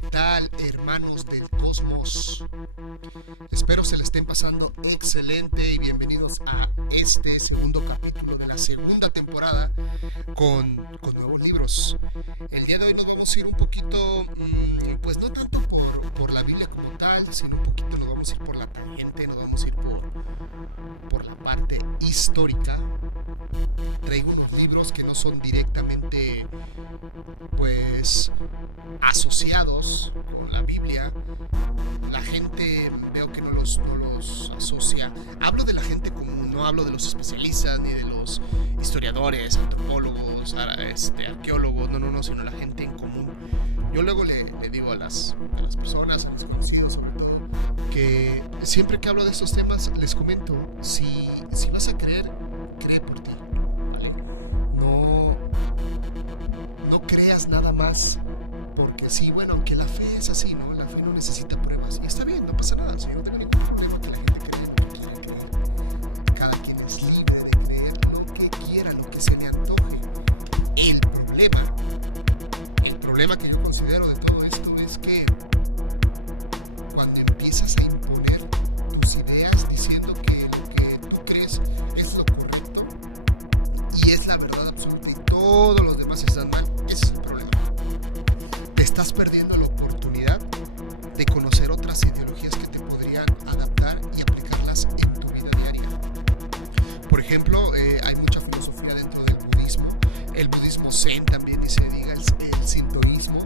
tal, hermanos del cosmos? Espero se le estén pasando excelente y bienvenidos a este segundo capítulo de la segunda temporada con nuevos libros. El día de hoy nos vamos a ir un poquito, pues no tanto por la Biblia como tal, sino un poquito nos vamos a ir por la tangente, nos vamos a ir por la parte histórica. Traigo unos libros que no son directamente pues asociados con la Biblia. La gente veo que no los asocia. Hablo de la gente común, no hablo de los especialistas ni de los historiadores, antropólogos, arqueólogos, no, sino la gente en común. Yo luego le digo a las personas, a los conocidos sobre todo, que siempre que hablo de estos temas les comento, si vas a creer, cree por ti, ¿vale? No creas nada más porque sí, bueno, que la fe es así, ¿no? La fe no necesita pruebas y está bien, no pasa nada, yo no tengo ningún problema que la gente crea lo que quiera creer. Cada quien es libre de creer lo que quiera, lo que se le antoje. El problema que yo considero de todo esto es que cuando empiezas a imponer tus ideas diciendo que lo que tú crees es lo correcto y es la verdad absoluta y todos los demás están mal, ese es el problema. Te estás perdiendo la oportunidad de conocer otras ideologías que te podrían adaptar y aplicarlas en tu vida diaria. Por ejemplo, hay mucha filosofía dentro del budismo. El budismo zen también, y se diga el sintoísmo,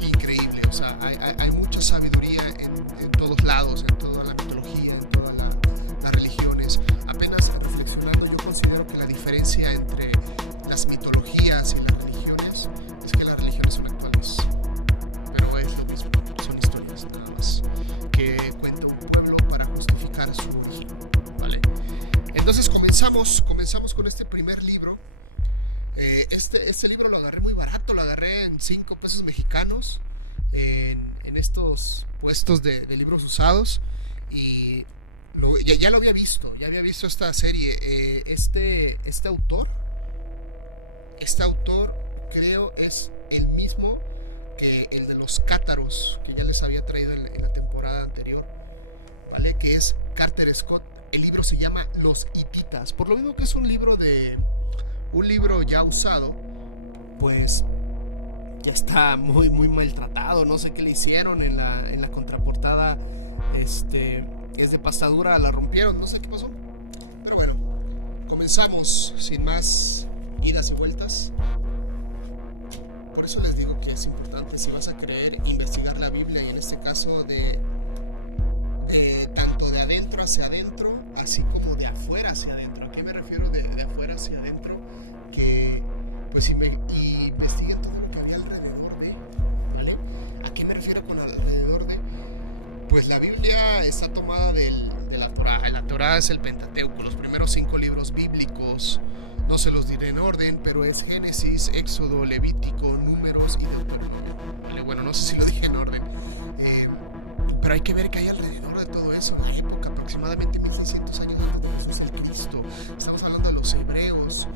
increíble. O sea, hay mucha sabiduría en todos lados, en toda la mitología, en todas las religiones. Apenas reflexionando, yo considero que la diferencia entre las mitologías y las religiones es que las religiones son actuales, pero es lo mismo, son historias nada más que cuenta un pueblo para justificar su origen, ¿vale? Entonces comenzamos con este primer libro. Este libro lo agarré muy barato, lo agarré en 5 pesos mexicanos en estos puestos de libros usados y ya lo había visto, esta serie. Este autor creo es el mismo que el de los cátaros que ya les había traído en la temporada anterior, ¿vale? Que es Carter Scott. El libro se llama Los Hititas, por lo mismo que es un libro ya usado, pues ya está muy maltratado. No sé qué le hicieron en la contraportada, es de pasta dura, la rompieron, no sé qué pasó, pero bueno, comenzamos sin más idas y vueltas. Por eso les digo que es importante, si vas a creer, investigar la Biblia, y en este caso de tanto de adentro hacia adentro, así como de afuera hacia adentro. ¿A qué me refiero de afuera hacia adentro? Que pues investiguen todo lo que había alrededor de, ¿vale? ¿A qué me refiero con alrededor de? Pues la Biblia está tomada de la Torá. La Torá es el Pentateuco, los primeros 5 libros bíblicos. No se los diré en orden, pero es Génesis, Éxodo, Levítico, Números y Deuteronomio, ¿vale? Bueno, no sé si lo dije en orden, pero hay que ver que hay alrededor de todo eso, una época aproximadamente 1600 años antes de Jesús el Cristo. Estamos hablando de los hebreos,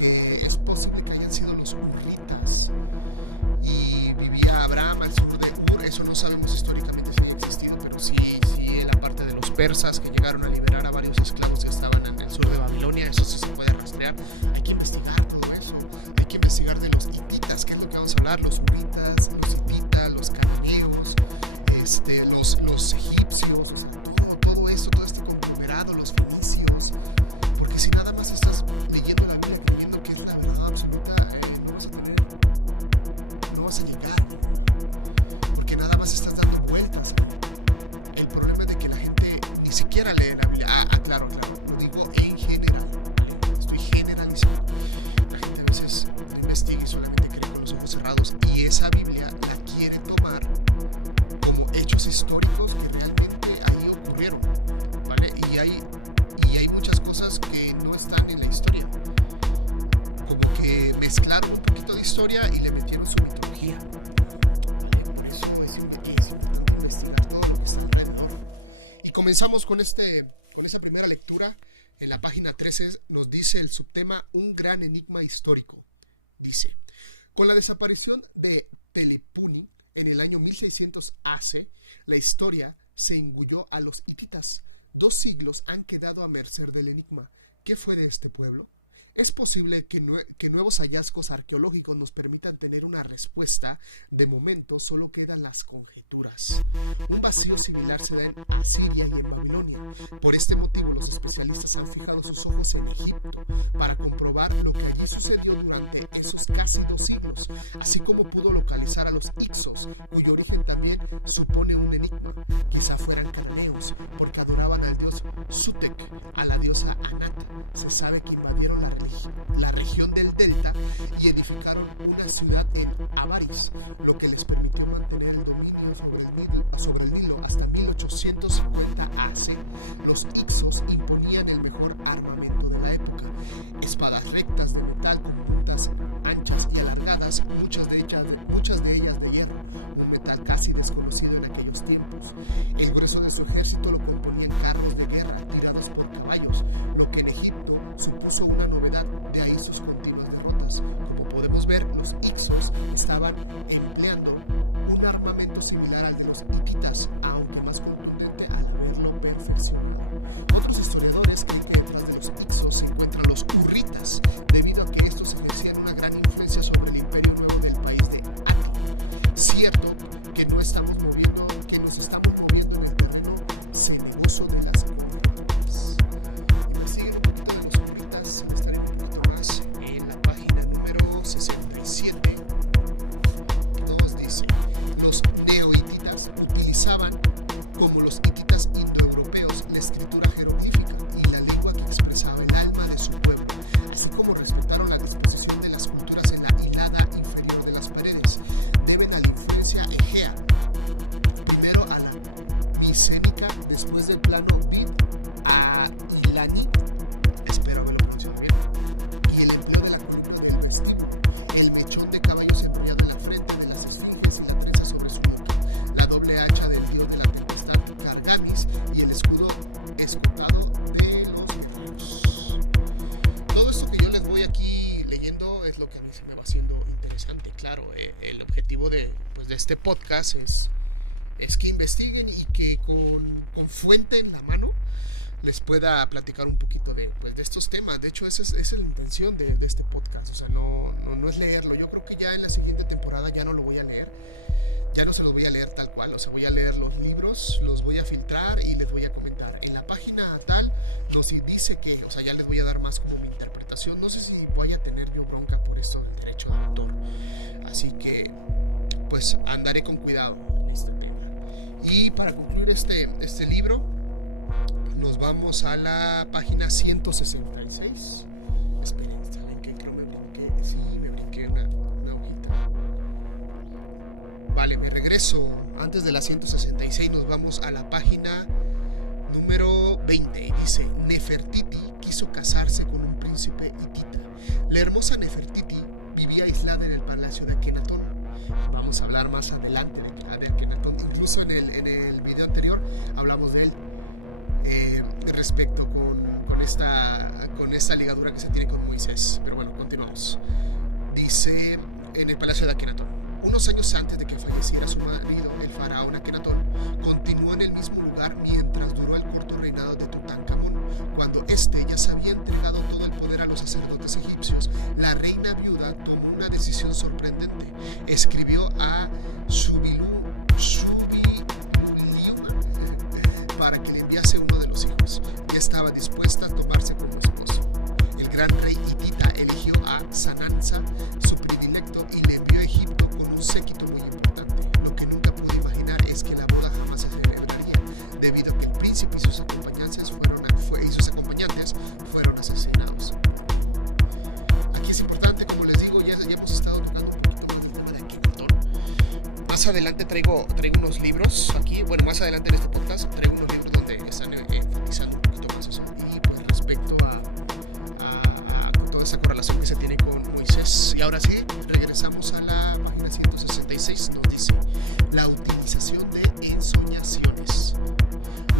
que es posible que hayan sido los hurritas, y vivía Abraham al sur de Ur. Eso no sabemos históricamente si haya existido, pero sí en la parte de los persas, que llegaron a liberar a varios esclavos que estaban en el sur de Babilonia. Eso sí se puede rastrear. Hay que investigar todo eso, hay que investigar de los hititas, que es lo que vamos a hablar, los hurritas, los hititas, los cananeos, los egipcios, o sea, todo eso, todo este conglomerado, los fenicios. Porque si nada más estás leyendo la Biblia creyendo que es la verdad absoluta, no vas a llegar, porque nada más estás dando vueltas. El problema es de que la gente ni siquiera lee la Biblia. Claro, lo digo en general, estoy generalizando. La gente a veces no investiga y solamente cree con los ojos cerrados, y esa Biblia la quiere tomar como hechos históricos que realmente ahí ocurrieron, ¿vale? Y hay muchas cosas que no están en la historia, como que mezclaron un poquito de historia y le metieron su mitología, ¿vale? Por eso es importante investigar todo lo que está alrededor. Y comenzamos con esa primera lectura. En la página 13 nos dice el subtema: un gran enigma histórico. Dice: con la desaparición de Telepuni, en el año 1600 AC, la historia se engulló a los hititas. 2 siglos han quedado a merced del enigma. ¿Qué fue de este pueblo? Es posible que nuevos hallazgos arqueológicos nos permitan tener una respuesta. De momento solo quedan las conjeturas. Un vacío similar se da en Asiria y en Babilonia. Por este motivo los especialistas han fijado sus ojos en Egipto para comprobar lo que allí sucedió durante esos casi 2 siglos, así como pudo localizar a los Ixos, cuyo origen también supone un enigma. Quizá fueran cananeos, porque adoraban al dios Sutek, a la diosa Anat. Se sabe que invadieron la región del delta y edificaron una ciudad en Avaris, lo que les permitió mantener el dominio sobre el Nilo hasta 1850 AC. Los Ixos imponían el mejor armamento de la época: espadas rectas de metal con puntas anchas y alargadas, muchas de ellas de hierro, un metal casi desconocido en aquellos tiempos. El grueso de su ejército lo componían carros de guerra tirados por caballos, lo que en Egipto supuso una novedad, de ahí sus continuas derrotas. Como podemos ver, los Ixos estaban empleando un armamento similar al de los hititas, aunque más contundente al haberlo perfeccionado. Otros historiadores creen que detrás de los Ixos se encuentran los hurritas, debido a que estos ejercían una gran influencia sobre el imperio nuevo del país de At. Cierto que nos estamos moviendo en el terreno cenegoso de las comunidades. Investiguen un poquito de los hurritas, estaremos un poquito más en la página número 67. Nos dice: los neohititas utilizaban, como los hititas indoeuropeos, la escritura jeroglífica y la lengua que expresaba el alma de su pueblo, así como respetaron la disposición de las culturas en la hilada inferior de las paredes. Deben a la influencia egea, primero a la micénica, después del plano Bid a Ilani, espero que lo pronuncie bien, y el empleo de la columna del vestíbulo, el mechón de caballos empuñado en la frente de las esfinges y la trenza sobre su nuca, la doble hacha del dios de la tempestad Gargamis y el escudo escotado de los guerreros. Todo esto que yo les voy aquí leyendo es lo que a mí se me va haciendo interesante. Claro, el objetivo de este podcast es que investiguen y que con fuente en la mano les pueda platicar un poquito de estos temas. De hecho, esa es la intención de este podcast. O sea, no es leerlo. Yo creo que ya en la siguiente temporada ya no lo voy a leer. Ya no se los voy a leer tal cual. O sea, voy a leer los libros, los voy a filtrar y les voy a comentar. En la página tal nos dice que, o sea, ya les voy a dar más como mi interpretación. No sé si voy a tener yo bronca por esto del derecho de autor. Así que, pues, andaré con cuidado en este tema. Y para concluir este libro, nos vamos a la página 166. Esperen, ¿saben qué? Creo que sí, me brinqué una hojita. Vale, me regreso. Antes de la 166 nos vamos a la página número 20 y dice: Nefertiti quiso casarse con un príncipe hitita. La hermosa Nefertiti vivía aislada en el palacio de Akenatón. Vamos a hablar más adelante de Akenatón. Incluso en el video anterior hablamos de él, respecto con esta ligadura que se tiene con Moisés. Pero bueno, continuamos. Dice: en el palacio de Akenatón, unos años antes de que falleciera su marido, el faraón Akenatón continuó en el mismo lugar mientras duró el corto reinado de Tutankamón. Cuando éste ya se había entregado todo el poder a los sacerdotes egipcios, la reina viuda tomó una decisión sorprendente. Escribió a Shubilu para que le enviase uno de los hijos, que estaba dispuesta a tomarse como esposo. El gran rey hitita eligió a Sananza, su predilecto, y le envió a Egipto con un séquito muy importante. Lo que nunca pudo imaginar es que la boda jamás se celebraría, debido a que el príncipe y sus acompañantes fueron asesinados. Aquí es importante, como les digo, ya hemos estado tocando un poquito más del tema de Akenatón. Más adelante traigo unos libros aquí, bueno, más adelante en este podcast traigo unos libros donde están enfatizando un poquito más eso, y pues respecto a toda esa correlación que se tiene con Moisés. Y ahora sí, regresamos a la página 166, nos dice: la utilización de ensoñaciones.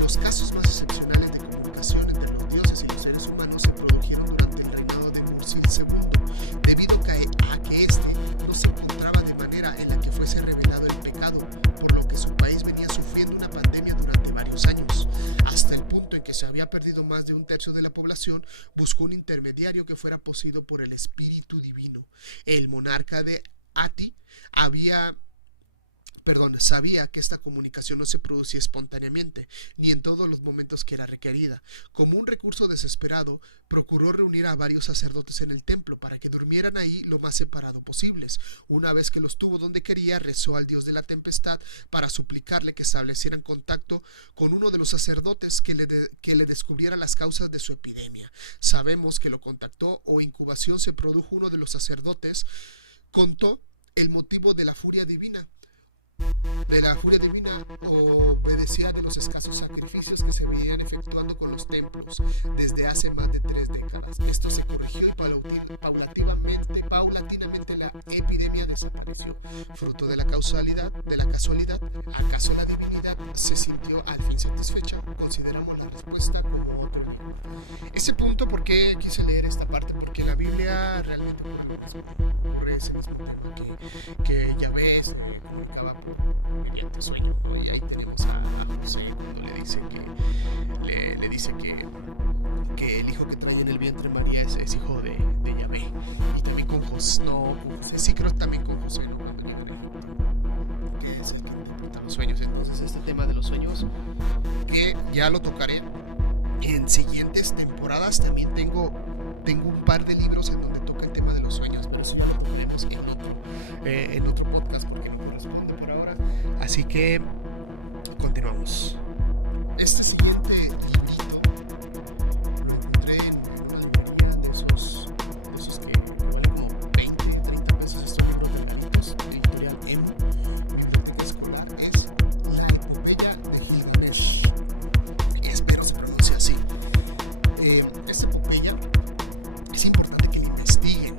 Los casos más excepcionales de comunicación entre los dioses y los seres humanos se produjeron durante el reinado de Mursil II, debido a que éste no se encontraba de manera en la que fuese revelado el pecado perdido más de un tercio de la población, buscó un intermediario que fuera poseído por el espíritu divino. El monarca de Ati sabía que esta comunicación no se producía espontáneamente, ni en todos los momentos que era requerida. Como un recurso desesperado, procuró reunir a varios sacerdotes en el templo para que durmieran ahí lo más separado posibles. Una vez que los tuvo donde quería, rezó al dios de la tempestad para suplicarle que establecieran contacto con uno de los sacerdotes que le descubriera las causas de su epidemia. Sabemos que lo contactó o incubación se produjo. Uno de los sacerdotes contó el motivo de la furia divina. Obedecía de los escasos sacrificios que se venían efectuando con los templos desde hace más de 3 décadas. Esto se corrigió y paulatinamente la epidemia desapareció. Fruto de la casualidad, ¿acaso la divinidad se sintió al fin satisfecha? Consideramos la respuesta como otro libro. Ese punto, ¿por qué quise leer esta parte? Porque la Biblia realmente ocurre ese mismo tema que Yahvé se comunicaba mediante sueño, ¿no? Y ahí tenemos a José cuando le dice que el hijo que trae en el vientre María es hijo de Yahvé. Y también con José, sí, creo también con José, ¿no? Cuando llega en Egipto, que es el que interpreta los sueños. Entonces este tema de los sueños, que ya lo tocaré en siguientes temporadas. También tengo un par de libros en donde toca el tema de los sueños, pero eso ya lo tendremos en otro podcast porque no corresponde por ahora. Así que continuamos. Este siguiente librito lo encontré en una librería de esos que valen como 20, 30 pesos. Estos libros delgaditos de editorial Emo, biblioteca escolar. Es La epopeya de Gilgamesh. Espero se pronuncia así. Esta epopeya es importante que la investiguen.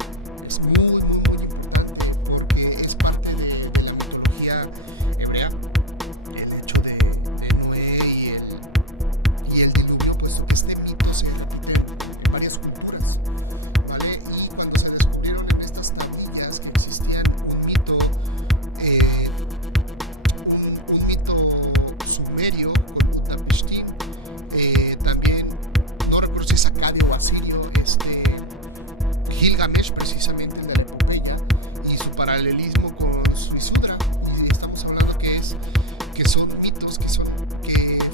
Es muy importante porque es parte de la mitología hebrea. El hecho de Noé y el diluvio, pues este mito se repite en varias culturas, ¿vale? Y cuando se descubrieron en estas tablillas que existían un mito sumerio con Utnapishtim, también no recuerdo si es acadio o asirio, Gilgamesh, precisamente el de la epopeya, y su paralelismo con Suisudra. Y estamos hablando que son mitos que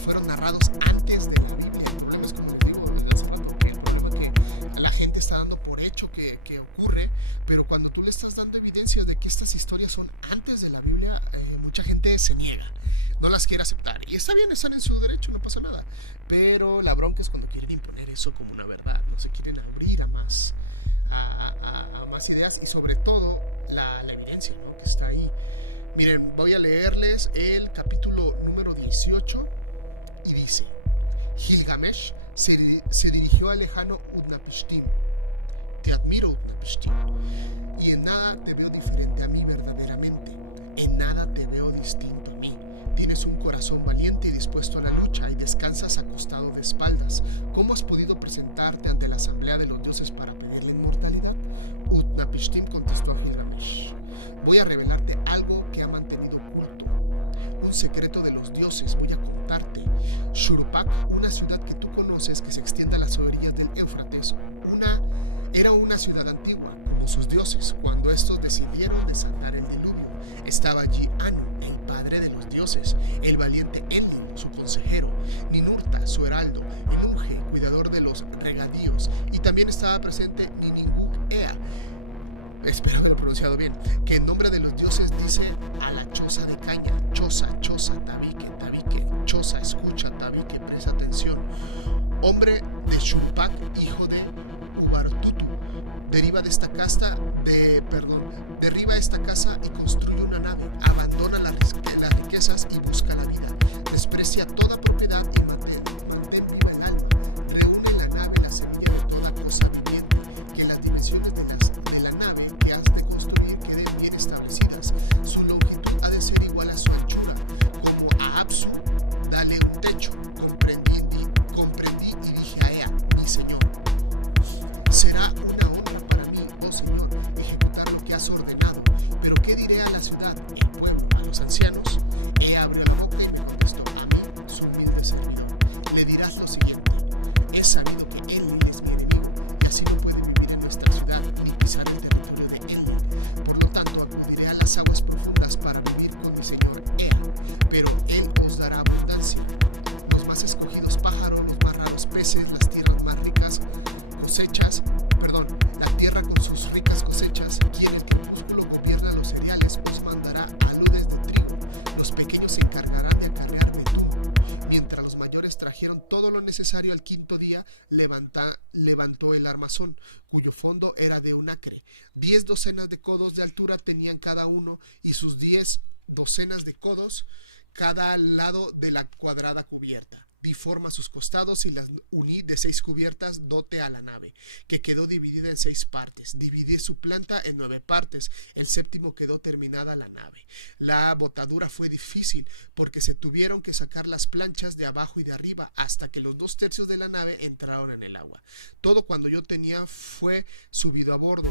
fueron narrados antes de la Biblia. El problema es, como digo desde hace rato, que el problema es que la gente está dando por hecho que ocurre, pero cuando tú le estás dando evidencias de que estas historias son antes de la Biblia, mucha gente se niega, no las quiere aceptar. Y está bien, están en su derecho, no pasa nada. Pero la bronca es cuando quieren imponer eso como una verdad, no se quieren abrir a más ideas y sobre todo la evidencia, ¿no?, que está ahí. Miren, voy a leerles el capítulo número 18 y dice: Gilgamesh se dirigió al lejano Utnapishtim. Te admiro, Utnapishtim, y en nada te veo diferente a mí verdaderamente. En nada te veo distinto a mí. Tienes un corazón valiente y dispuesto a la lucha y descansas acostado de espaldas. ¿Cómo has podido presentarte ante la asamblea de los dioses para pedir la inmortalidad? Utnapishtim contestó a Gilgamesh: voy a revelarte algo que ha mantenido oculto, un secreto de los dioses. Voy a contarte. Shuruppak, una ciudad que tú conoces que se extiende a las orillas del Éufrates, era una ciudad antigua, como sus dioses, cuando estos decidieron desatar el diluvio. Estaba allí Anu, el padre de los dioses, el valiente Enlil, su consejero, Ninurta, su heraldo, Enunge, cuidador de los regadíos, y también estaba presente Nininguk Ea, espero que lo he pronunciado bien, que en nombre de los dioses dice a la choza de caña: choza, tabique, choza, escucha, tabique, presta atención. Hombre de Shuruppak, hijo de Ubartutu, derriba esta casa y construye una nave, abandona las riquezas y busca la vida, desprecia toda propiedad y mantén viva el alma, reúne en la nave la semilla de toda cosa viviente, que en las dimensiones de la nave que has de construir queden bien establecidas. Su longitud ha de ser igual a su anchura, como a Apsu. Dale un techo. Comprendí y dije a Ea: mi señor. Será una honra para mí, oh Señor, ejecutar lo que has ordenado. Pero ¿qué diré a la ciudad, el pueblo, a los ancianos? Ea abrió la boca necesario, al quinto día levantó el armazón, cuyo fondo era de un acre. 10 docenas de codos de altura tenían cada uno, y sus 10 docenas de codos cada lado de la cuadrada cubierta. Di forma a sus costados y las uní de 6 cubiertas dote a la nave, que quedó dividida en 6 partes. Dividí su planta en 9 partes. El séptimo quedó terminada la nave. La botadura fue difícil, porque se tuvieron que sacar las planchas de abajo y de arriba, hasta que los 2/3 de la nave entraron en el agua. Todo cuando yo tenía fue subido a bordo.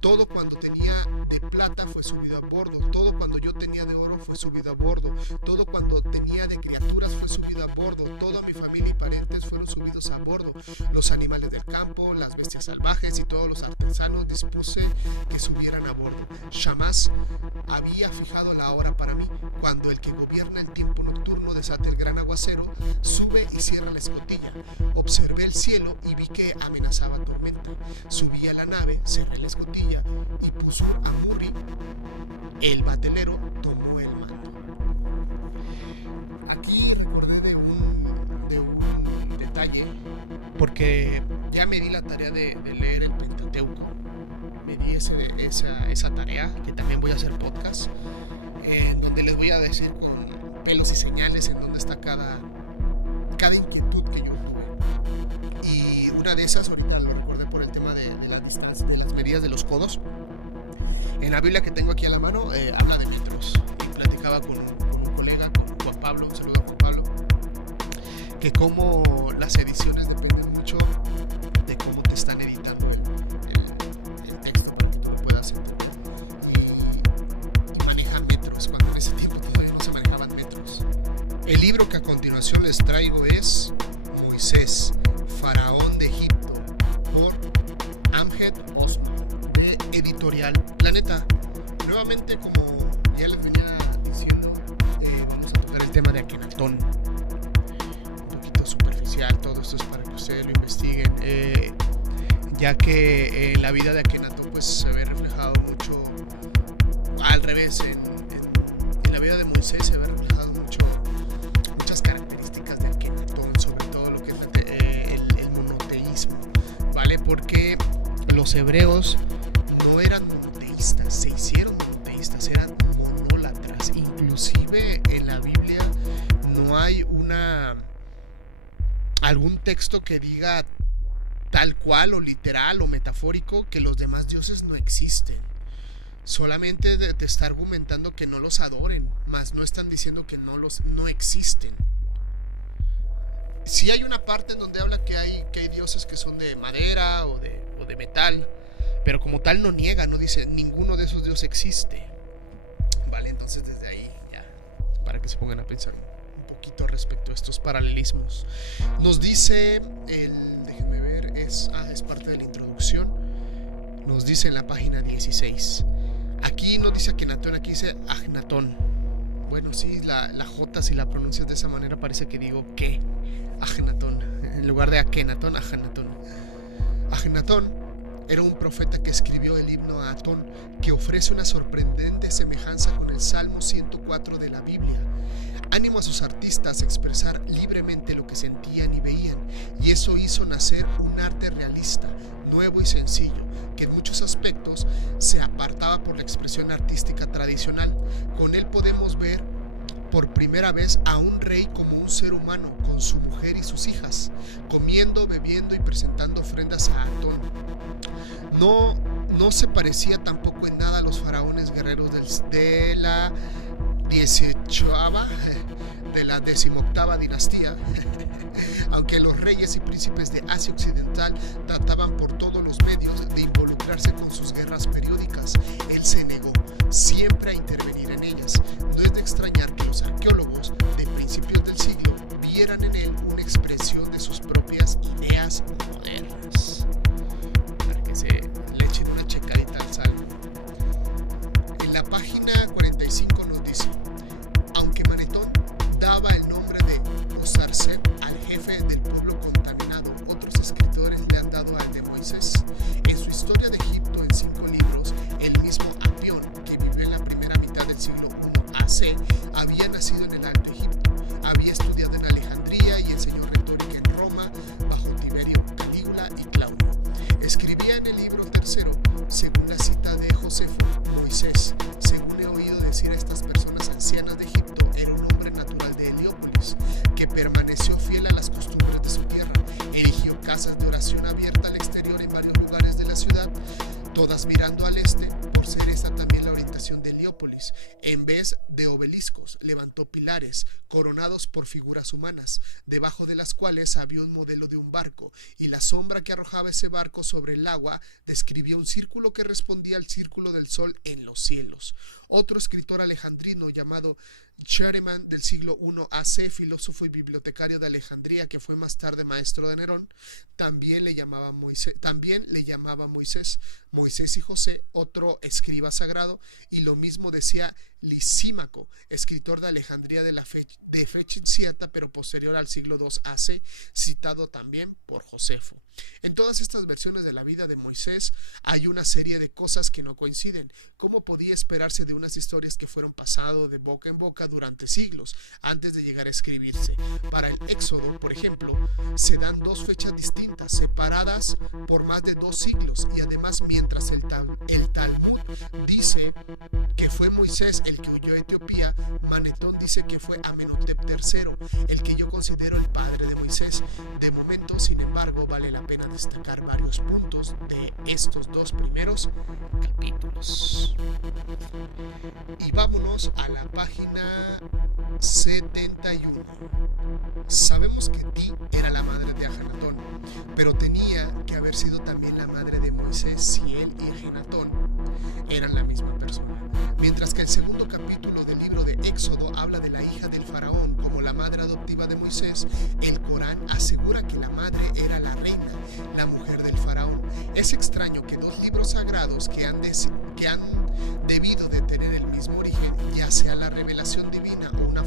Todo cuando tenía de plata fue subido a bordo. Todo cuando yo tenía de oro fue subido a bordo. Todo cuando tenía de criaturas fue subido a bordo. Toda mi familia y parientes fueron subidos a bordo. Los animales del campo, las bestias salvajes y todos los artesanos dispuse que subieran a bordo. Jamás había fijado la hora para mí. Cuando el que gobierna el tiempo nocturno desata el gran aguacero, sube y cierra la escotilla. Observé el cielo y vi que amenazaba tormenta. Subí a la nave, cerré la escotilla y puso a Murray. El batelero tomó el mando. Aquí recordé de un detalle, porque ya me di la tarea de leer el Pentateuco. Me di esa tarea, que también voy a hacer podcast, donde les voy a decir con pelos y señales en dónde está cada inquietud que yo tuve. Y una de esas, ahorita lo recordé por el tema de las medidas de los codos. En la Biblia que tengo aquí a la mano, habla de metros. Y platicaba con un colega, con Juan Pablo, un saludo a Juan Pablo, que como las ediciones dependen mucho de cómo te están editando el texto, para que tú lo puedas entender. Y manejan metros, cuando en ese tiempo todavía no se manejaban metros. El libro que a continuación les traigo es Moisés, faraón de Egipto, por Ahmed Osman, de Editorial Planeta. Nuevamente, como ya les venía diciendo, vamos a tocar el tema de Akenatón. Un poquito superficial, todo esto es para que ustedes lo investiguen, ya que en la vida de Akenatón pues se ve reflejado mucho, al revés, en la vida de Moisés se ve reflejado muchas características de Akenatón, sobre todo lo que es el monoteísmo, ¿vale? Porque los hebreos no eran monoteístas, se hicieron monoteístas, eran monólatras. Inclusive en la Biblia no hay algún texto que diga tal cual o literal o metafórico que los demás dioses no existen. Solamente te está argumentando que no los adoren, más no están diciendo que no existen. Sí hay una parte en donde habla que hay dioses que son de madera o de metal, pero como tal no niega, no dice ninguno de esos dioses existe. Vale, entonces desde ahí ya, para que se pongan a pensar un poquito respecto a estos paralelismos. Nos dice déjenme ver, es parte de la introducción. Nos dice en la página 16. Aquí no dice Akenatón, aquí dice Agnatón. Bueno, sí, la J, si la pronuncias de esa manera, parece que digo que Agnatón. En lugar de Akenatón, Agnatón. Agnatón era un profeta que escribió el himno a Atón, que ofrece una sorprendente semejanza con el Salmo 104 de la Biblia. Ánimo a sus artistas a expresar libremente lo que sentían y veían, y eso hizo nacer un arte realista, nuevo y sencillo, que en muchos aspectos se apartaba por la expresión artística tradicional. Con él podemos ver por primera vez a un rey como un ser humano, con su mujer y sus hijas, comiendo, bebiendo y presentando ofrendas a Atón. No se parecía tampoco en nada a los faraones guerreros de la 18ª, de la 18ª dinastía, aunque los reyes y príncipes de Asia Occidental trataban por todos los medios de involucrarse con sus guerras periódicas. Él se negó siempre a intervenir en ellas. No es de extrañar que los arqueólogos de principios del siglo vieran en él una expresión de sus propias ideas modernas. Para que se le echen una checadita al salmo. En la página 45 nos dice: aunque Manetón daba el nombre de Osarset al jefe del pueblo contaminado, otros escritores le han dado al de Moisés. En su historia de Egipto, en 5 libros, el mismo Apión, que vivió en la primera mitad del siglo I AC, había nacido en el Alto Egipto, había estudiado en Alejandría y enseñó retórica en Moisés, según he oído decir a estas personas ancianas de Egipto, era un hombre natural de Heliópolis, que permaneció fiel a las costumbres de su tierra. Erigió casas de oración abiertas al exterior en varios lugares de la ciudad, todas mirando al este, por ser esta también la orientación de Heliópolis. En vez de obeliscos, levantó pilares coronados por figuras humanas, debajo de las cuales había un modelo de un barco, y la sombra que arrojaba ese barco sobre el agua describía un círculo que respondía al círculo del sol en los cielos. Otro escritor alejandrino llamado Chereman, del siglo I AC, filósofo y bibliotecario de Alejandría, que fue más tarde maestro de Nerón, también le llamaba Moisés, Moisés y José, otro escriba sagrado, y lo mismo decía Lisímaco, escritor de Alejandría de fecha incierta, pero posterior al siglo II AC, citado también por Josefo. En todas estas versiones de la vida de Moisés hay una serie de cosas que no coinciden. ¿Cómo podía esperarse de unas historias que fueron pasado de boca en boca durante siglos antes de llegar a escribirse? Para el Éxodo, por ejemplo, se dan dos fechas distintas, separadas por más de 2 siglos, y además mientras el Talmud dice que fue Moisés el que huyó a Etiopía, Manetón dice que fue Amenhotep III, el que yo considero el padre de Moisés. De momento, sin embargo, vale la pena destacar varios puntos de estos 2 primeros capítulos. Y vámonos a la página 71. Sabemos que Di era la madre de Ajenatón, pero tenía que haber sido también la madre de Moisés si él y Ajenatón eran la misma persona. Mientras que el segundo capítulo del libro de Éxodo habla de la hija del faraón como la madre adoptiva de Moisés, el Corán asegura que la madre era la reina, la mujer del faraón. Es extraño que 2 libros sagrados que han debido de tener el mismo origen, ya sea la revelación divina o una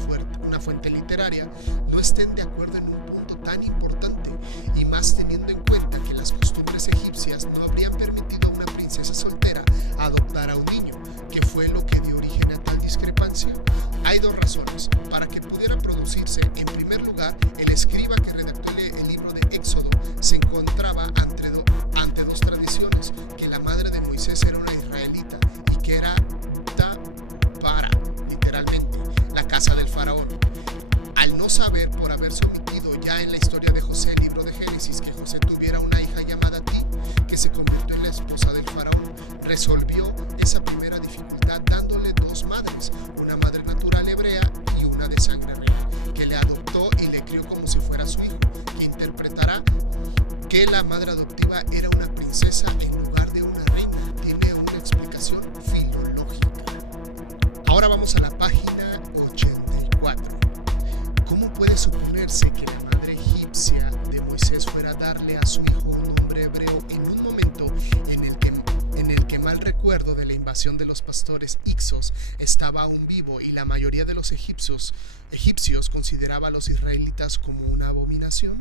fuente literaria, no estén de acuerdo en un punto tan importante, y más teniendo en cuenta que las costumbres egipcias no habrían permitido a una princesa soltera adoptar a un niño, que fue lo que dio origen a tal discrepancia. Hay 2 razones para que pudiera producirse. En primer lugar, el escriba que redactó el libro de Éxodo se encontraba ante 2 tradiciones: que la madre de Moisés era una israelita y que era Tapara, literalmente, la casa del faraón. Al no saber, por haberse omitido ya en la historia de José, el libro de Génesis, que José tuviera una hija llamada Di, que se convirtió en la esposa del faraón, resolvió esa primera dificultad dándole 2 madres, una madre natural hebrea y una de sangre real, que le adoptó y le crió como si fuera su hijo, que interpretará que la madre adoptiva era una princesa en lugar de una reina. Tiene una explicación filológica. Ahora vamos a la página 84. ¿Cómo puede suponerse que la madre egipcia de Moisés fuera a darle a su hijo un nombre hebreo en un momento en el que mal recuerdo de la invasión de los pastores Ixos estaba aún vivo, y la mayoría de los egipcios consideraba a los israelitas como una abominación?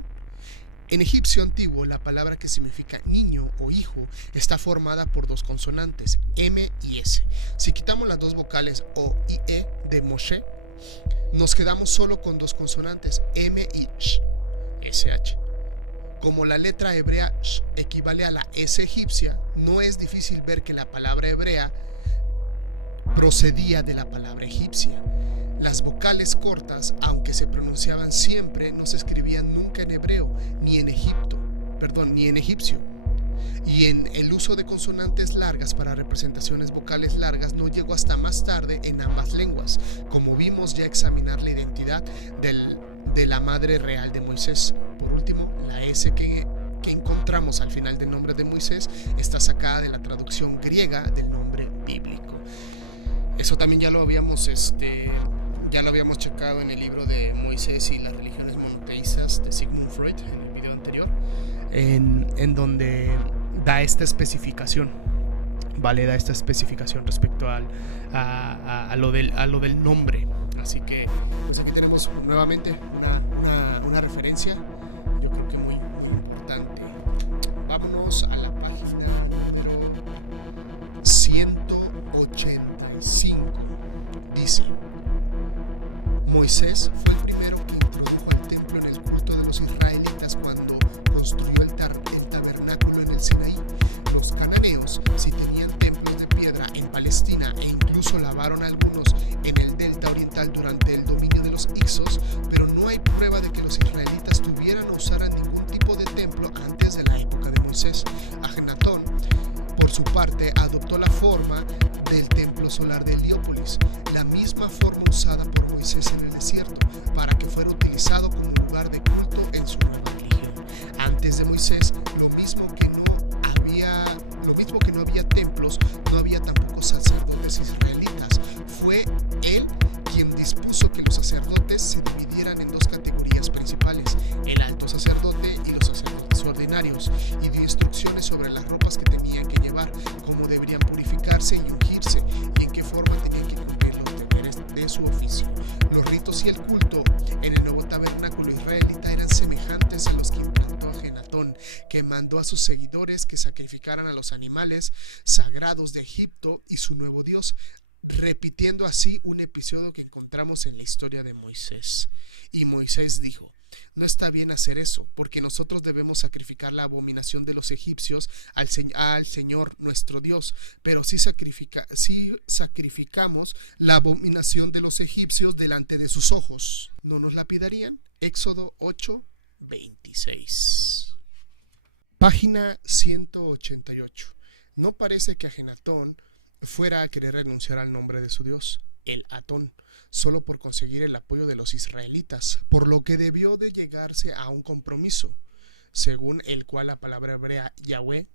En egipcio antiguo, la palabra que significa niño o hijo está formada por 2 consonantes, M y S. Si quitamos las 2 vocales O y E de Moshe, nos quedamos solo con 2 consonantes, M y Sh, SH. Como la letra hebrea Sh equivale a la S egipcia, no es difícil ver que la palabra hebrea procedía de la palabra egipcia. Las vocales cortas, aunque se pronunciaban siempre, no se escribían nunca en hebreo, ni en egipcio. Y en el uso de consonantes largas para representaciones vocales largas no llegó hasta más tarde en ambas lenguas, como vimos ya examinar la identidad de la madre real de Moisés. Por último, la S que encontramos al final del nombre de Moisés está sacada de la traducción griega del nombre bíblico. Eso también ya lo habíamos checado en el libro de Moisés y las religiones monoteístas de Sigmund Freud, en el video anterior, en donde da esta especificación, ¿vale? Da esta especificación respecto a lo del nombre. Así que pues aquí tenemos nuevamente una referencia, yo creo que muy importante. Vámonos a la página número 185. Dice: Moisés fue el primero que introdujo al templo en el culto de los israelitas cuando construyó el tabernáculo en el Sinaí. Los cananeos sí tenían templos de piedra piedra en Palestina e incluso lavaron algunos en el delta oriental durante el dominio de los Hicsos, pero no hay prueba de que los israelitas tuvieran o usaran ningún tipo de templo antes de la época de Moisés. Ajenatón, por su parte, adoptó la forma del templo solar de Heliópolis, la misma forma usada por Moisés en el desierto, para que fuera utilizado como lugar de culto en su nueva región. Antes de Moisés, lo mismo que no había templos, no había tampoco sacerdotes israelitas. Fue él quien dispuso que los sacerdotes se dividieran en dos categorías principales, el alto sacerdote y los sacerdotes ordinarios, y dio instrucciones sobre las ropas que tenían que llevar, cómo deberían purificarse y ungirse, y en qué forma tenían que cumplir los deberes de su oficio. Los ritos y el culto en el nuevo tabernáculo israelita eran semejantes a los que implantó Ajenatón, que mandó a sus seguidores que sacrificaran a los animales sagrados de Egipto y su nuevo Dios, repitiendo así un episodio que encontramos en la historia de Moisés. Y Moisés dijo: no está bien hacer eso, porque nosotros debemos sacrificar la abominación de los egipcios al Señor nuestro Dios, pero si sacrificamos la abominación de los egipcios delante de sus ojos, ¿no nos lapidarían? Éxodo 8:26. Página 188. No parece que Ajenatón fuera a querer renunciar al nombre de su Dios, el Atón, solo por conseguir el apoyo de los israelitas, por lo que debió de llegarse a un compromiso, según el cual la palabra hebrea Yahweh,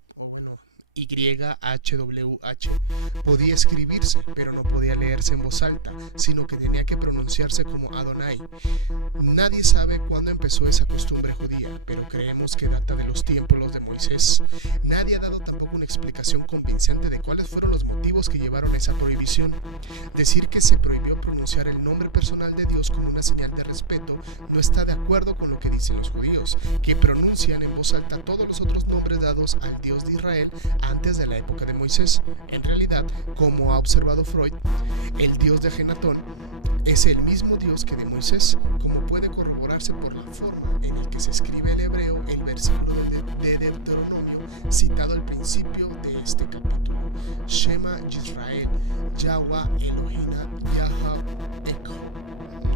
YHWH, podía escribirse, pero no podía leerse en voz alta, sino que tenía que pronunciarse como Adonai. Nadie sabe cuándo empezó esa costumbre judía, pero creemos que data de los tiempos de Moisés. Nadie ha dado tampoco una explicación convincente de cuáles fueron los motivos que llevaron a esa prohibición. Decir que se prohibió pronunciar el nombre personal de Dios como una señal de respeto no está de acuerdo con lo que dicen los judíos, que pronuncian en voz alta todos los otros nombres dados al Dios de Israel antes de la época de Moisés. En realidad, como ha observado Freud, el Dios de Ajenatón es el mismo Dios que de Moisés, como puede corroborarse por la forma en la que se escribe en hebreo el versículo de Deuteronomio citado al principio de este capítulo: Shema Yisrael, Yahweh Elohim, Yahweh Eko.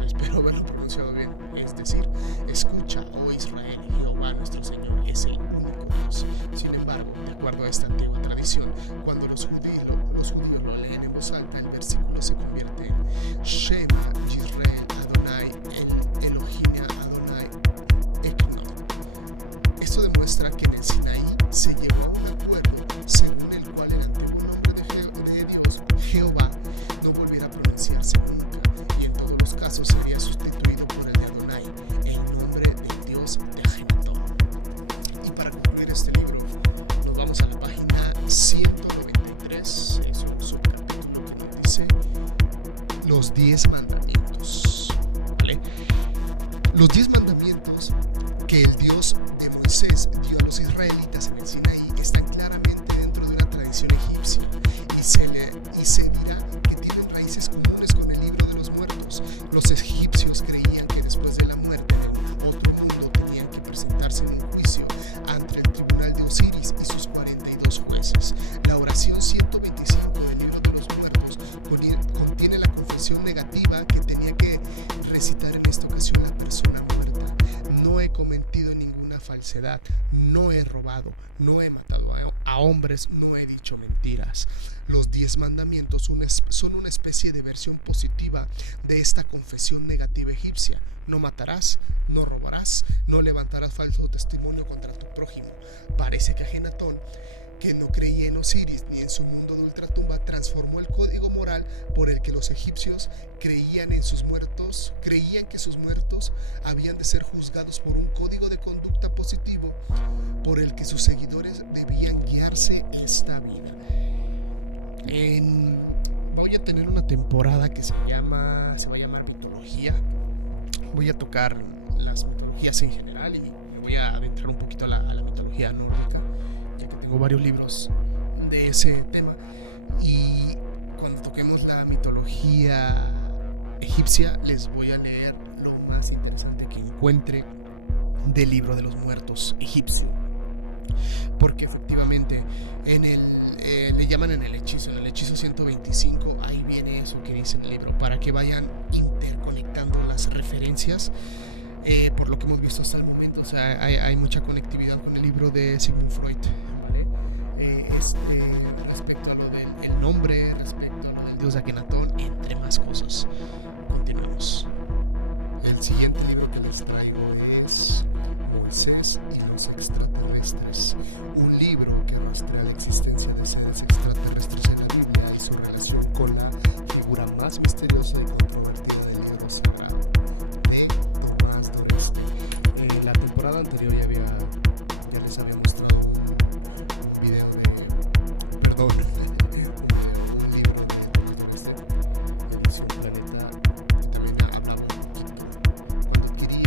Espero haberlo pronunciado bien, es decir, escucha, oh Israel, Jehová nuestro Señor es el único Dios. Sin embargo, de acuerdo a esta antigua tradición, cuando los judíos lo leen en voz alta, el versículo se convierte en Shema Yisrael Adonai Elohim Adonai Ekno. Esto demuestra que en el Sinaí se llegó a un acuerdo según el cual el antiguo nombre de Dios, Jehová, no volviera a pronunciarse nunca, y en todos los casos sería sustituido por el de Adonai, el nombre del Dios de Ajenatón. Y para concluir este libro, nos vamos a la página 193, es un subcapítulo que nos dice los 10 mandamientos. ¿Vale? Los 10 mandamientos que el Dios de Moisés dio a los israelitas en el Sinaí están claramente dentro de una tradición egipcia y se dirá que tienen raíces comunes con el libro de los muertos. Los egipcios creían que después de la muerte en el otro mundo tenían que presentarse en un juicio ante el tribunal de Osiris y sus 42 jueces. La oración 125 del libro de los muertos contiene la confesión negativa que tenía que recitar en esta ocasión la persona muerta: no he cometido ninguna falsedad, no he robado, no he matado a hombres, no he dicho mentiras. Los 10 mandamientos son una especie de versión positiva de esta confesión negativa egipcia: no matarás, no robarás, no levantarás falso testimonio contra tu prójimo. Parece que Ajenatón, que no creía en Osiris ni en su mundo de ultratumba, transformó el código moral por el que los egipcios creían que sus muertos habían de ser juzgados por un código de conducta positivo por el que sus seguidores debían guiarse esta vida. Voy a tener una temporada que se va a llamar mitología. Voy a tocar las mitologías en general y voy a adentrar un poquito a la mitología nórdica, ya que tengo varios libros de ese tema. Y cuando toquemos la mitología egipcia, les voy a leer lo más interesante que encuentre del libro de los muertos egipcio, porque efectivamente en le llaman en el hechizo 125, ahí viene eso que dice en el libro, para que vayan interconectando las referencias, por lo que hemos visto hasta el momento. O sea, hay mucha conectividad con el libro de Sigmund Freud, ¿vale? Respecto a lo del nombre, respecto a lo del dios de Akenatón, entre más cosas. Continuemos. El siguiente libro que les traigo es Moisés y los extraterrestres, un libro que rastrea la existencia de seres extraterrestres en la Biblia y su relación con la figura más misteriosa y controvertida del libro sagrado, de Tomás de Oreste. En la temporada anterior ya les había mostrado un video un libro de Tomás de Oreste, Edición Planeta. También hablaba un poquito, cuando adquirí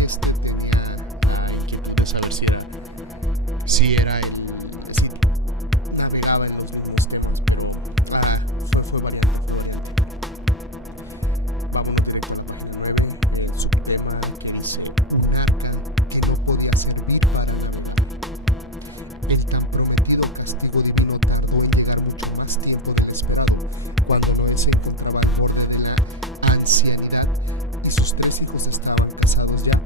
tenía la inquietud de saber si era el, así, navegaba en los mismos temas, pero fue variante. Vámonos directo a la página 9, el subtema que dice: un arca que no podía servir para navegar. El tan prometido castigo divino tardó en llegar mucho más tiempo del esperado, cuando Noé se encontraba al borde de la ancianidad y sus 3 hijos estaban casados ya,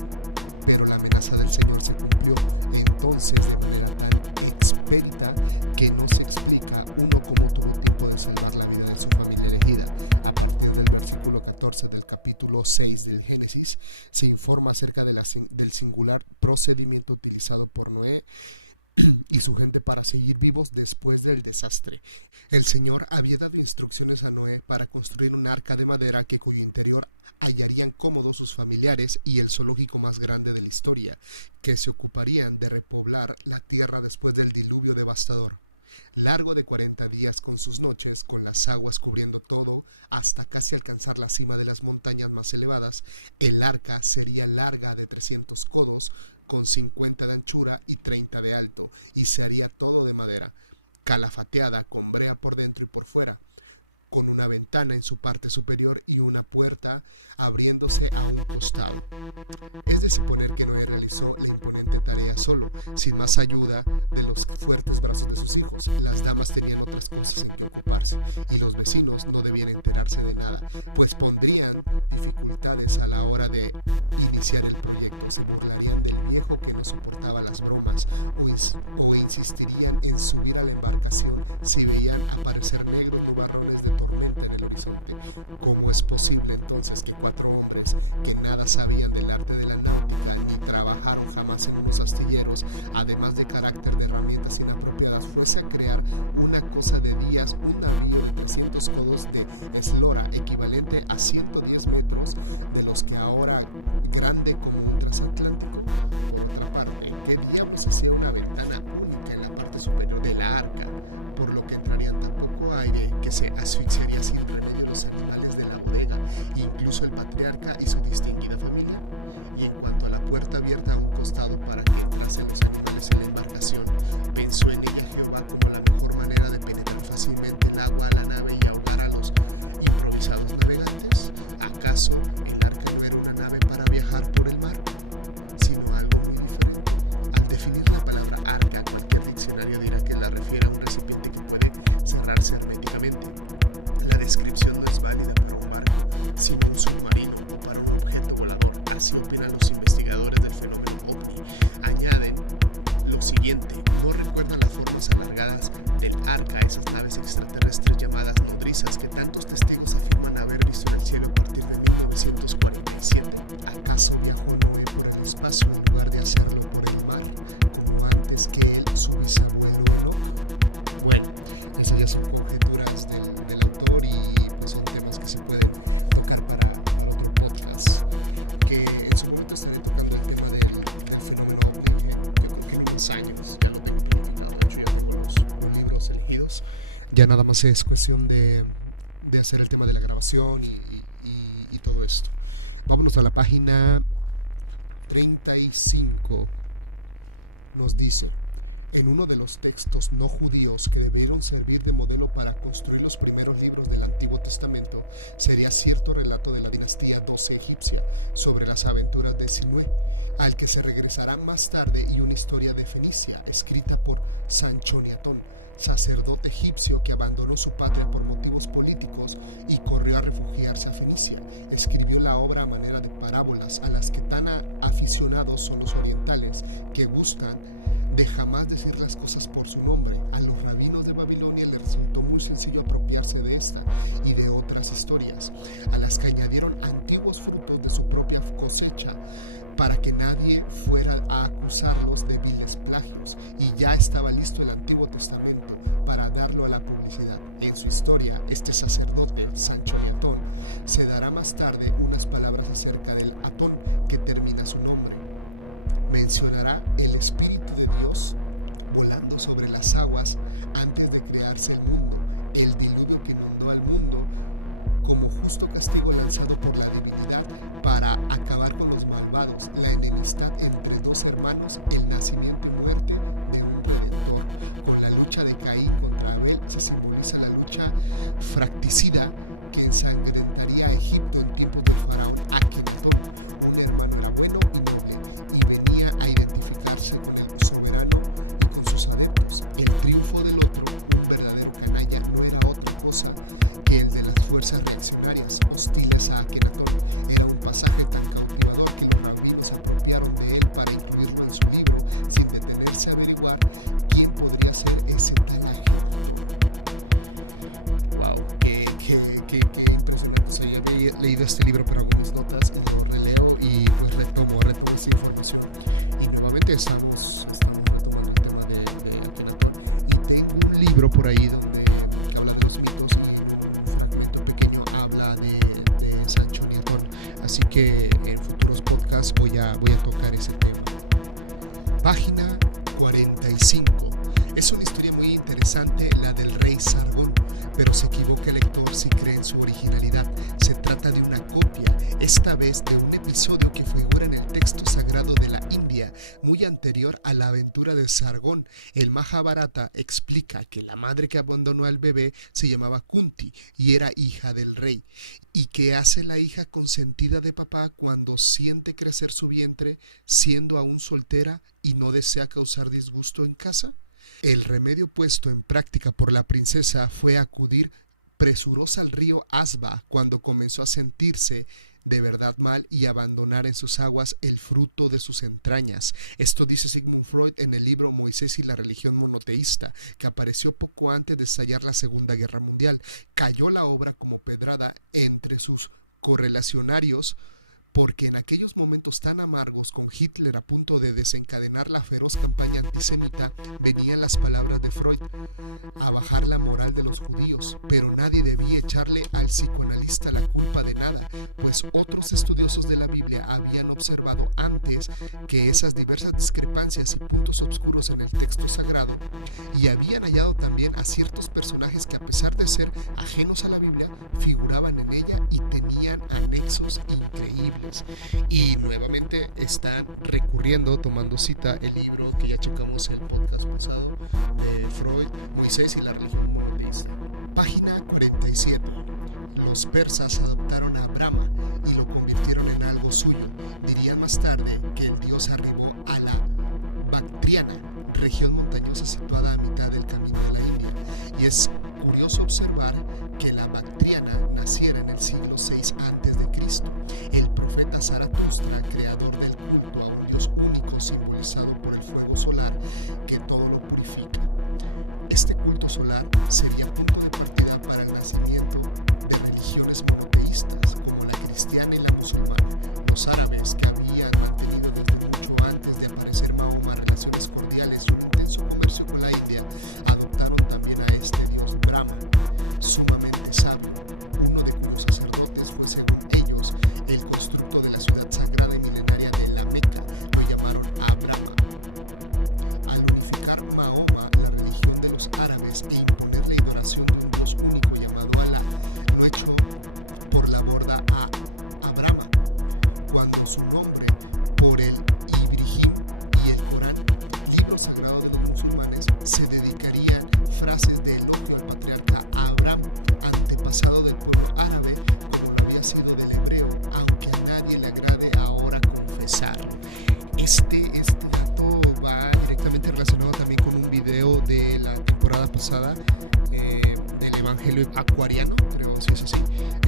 pero la amenaza del Señor se cumplió entonces de manera tan expedita que no se explica uno cómo tuvo tiempo de salvar la vida de su familia elegida. A partir del versículo 14 del capítulo 6 del Génesis se informa acerca del singular procedimiento utilizado por Noé y su gente para seguir vivos después del desastre. El Señor había dado instrucciones a Noé para construir un arca de madera que cuyo interior hallarían cómodos sus familiares y el zoológico más grande de la historia, que se ocuparían de repoblar la tierra después del diluvio devastador. Largo de 40 días con sus noches, con las aguas cubriendo todo, hasta casi alcanzar la cima de las montañas más elevadas, el arca sería larga de 300 codos, con 50 de anchura y 30 de alto, y se haría todo de madera, calafateada con brea por dentro y por fuera, con una ventana en su parte superior y una puerta abriéndose a un costado. Es de suponer que Noé realizó la imponente tarea solo, sin más ayuda de los fuertes brazos de sus hijos. Las damas tenían otras cosas en que ocuparse, y los vecinos no debían enterarse de nada, pues pondrían dificultades a la hora de iniciar el proyecto. Se burlarían del viejo que no soportaba las bromas, o insistirían en subir a la embarcación si veían aparecer negros nubarrones de tormenta en el horizonte. ¿Cómo es posible entonces que 4 hombres que nada sabían del arte de la náutica ni trabajaron jamás en unos astilleros, además de carácter de herramientas inapropiadas, fuese a crear una cosa de días, un navío de 300 codos de eslora, equivalente a 110 metros, de los que ahora grande como un transatlántico? Por otra parte, queríamos hacer una ventana única en la parte superior de la arca, por lo que entraría tan poco aire que se asfixiaría sin remedio los animales de la bodega, incluso el patriarca y su distinguida familia. Y en cuanto a la puerta abierta a un costado para que entrasen los animales en la embarcación, pensó en ella Jehová como la mejor manera de penetrar fácilmente el agua a la nave y ahogar a los improvisados navegantes. ¿Acaso el arca no era una nave para viajar por el mar, sino algo muy diferente? Al definir la palabra arca, cualquier diccionario dirá que la refiere a un recipiente que puede cerrarse herméticamente. La descripción no es válida para un barco, sino un submarino o para un objeto volador. Así opinan los investigadores del fenómeno OVNI. Añaden lo siguiente: no recuerdan las formas alargadas del arca, esas naves extraterrestres llamadas nodrizas que tantos testigos afirman haber visto en el cielo a partir de 1947. ¿Acaso viajó Noé por el espacio en lugar de hacerlo por el mar, como antes que él subiese al vuelo? Bueno, esas ya son conjeturas del autor y pues son temas que se pueden tocar para otro podcast, que en su momento estaré tocando el tema del fenómeno OVNI, que yo creo que en unos años ya lo tengo planificado. De hecho, ya tengo los libros elegidos. Ya nada más es cuestión de hacer el tema de la grabación y todo esto. Vámonos a la página 35. Nos dice: en uno de los textos no judíos que debieron servir de modelo para construir los primeros libros del Antiguo Testamento, sería cierto relato de la dinastía 12 egipcia sobre las aventuras de Sinué, al que se regresará más tarde, y una historia de Fenicia escrita por Sanchoniatón, sacerdote egipcio que abandonó su patria por motivos políticos y corrió a refugiarse a Fenicia. Escribió la obra a manera de parábolas a las que tan aficionados son los orientales, que gustan de jamás decir las cosas por su nombre. A los rabinos de Babilonia les resultó muy sencillo apropiarse de esta y de otras historias, a las que añadieron antiguos frutos de su propia cosecha, para que nadie fuera a acusarlos de viles plagios, y ya estaba listo el Antiguo Testamento para darlo a la publicidad. En su historia, este sacerdote, Sancho y Atón, se dará más tarde unas palabras acerca del Atón, que termina su nombre. Mencionará el Espíritu de Dios volando sobre las aguas antes de crearse el mundo, el diluvio que inundó al mundo como justo castigo lanzado por la debilidad para acabar con los malvados, la enemistad entre dos hermanos, el nacimiento y muerte de un redentor. Con la lucha de Caín contra Abel se simboliza la lucha fratricida que ensangrentaría a Egipto en tiempos de Faraón Akenatón. Un hermano era bueno y noble y venía a identificarse con el soberano y con sus adeptos. El triunfo del otro, un verdadero canalla, no era otra cosa que el de las fuerzas reaccionarias hostiles a Akenatón. Era un pasaje tan cautivador que los rabinos se apropiaron de él para incluirlo en su libro, sin detenerse a averiguar quién podría ser ese canalla. Wow, qué impresionante. He leído este libro pero algunas notas, lo releo y pues retomo esa información. Y nuevamente estamos retomando el tema de Akenatón. Y tengo un libro por ahí donde que habla de los mitos y un fragmento pequeño habla de Sancho y Atón. Así que en futuros podcasts voy a tocar ese tema. Página 45. Es una historia muy interesante, la del rey Sargón, pero se equivoca el lector si cree en su originalidad. Se trata de una copia, esta vez de un episodio que figura en el texto sagrado de la India, muy anterior a la aventura de Sargón. El Mahabharata explica que la madre que abandonó al bebé se llamaba Kunti y era hija del rey. ¿Y qué hace la hija consentida de papá cuando siente crecer su vientre, siendo aún soltera y no desea causar disgusto en casa? El remedio puesto en práctica por la princesa fue acudir presurosa al río Asba cuando comenzó a sentirse de verdad mal y abandonar en sus aguas el fruto de sus entrañas. Esto dice Sigmund Freud en el libro Moisés y la religión monoteísta, que apareció poco antes de estallar la Segunda Guerra Mundial. Cayó la obra como pedrada entre sus correlacionarios, porque en aquellos momentos tan amargos, con Hitler a punto de desencadenar la feroz campaña antisemita, venían las palabras de Freud a bajar la moral de los judíos, pero nadie debía echarle al psicoanalista la culpa de nada, pues otros estudiosos de la Biblia habían observado antes que esas diversas discrepancias y puntos oscuros en el texto sagrado, y habían hallado también a ciertos personajes que, a pesar de ser ajenos a la Biblia, figuraban en ella y tenían anexos increíbles. Y nuevamente están recurriendo, tomando cita, el libro que ya checamos en el podcast pasado de Freud, Moisés y la religión monoteísta. Página 47. Los persas adoptaron a Brahma y lo convirtieron en algo suyo. Dirían más tarde que el dios arribó a la Bactriana, región montañosa situada a mitad del camino de la India. Y es curioso observar que la Bactriana naciera en el siglo VI a.C. El profeta Zaratustra, creador del culto a un dios único simbolizado por el fuego solar que todo lo purifica. Este culto solar sería punto de partida para el nacimiento de religiones monoteístas como la cristiana y la musulmana. Los árabes, que habían mantenido desde mucho antes de aparecer Mahoma relaciones cordiales y un intenso comercio con la India, adoptaron también a este dios Brahma, sumamente sabio, uno de cuyos sacerdotes fue, según ellos, Evangelio acuariano, creo, si es así,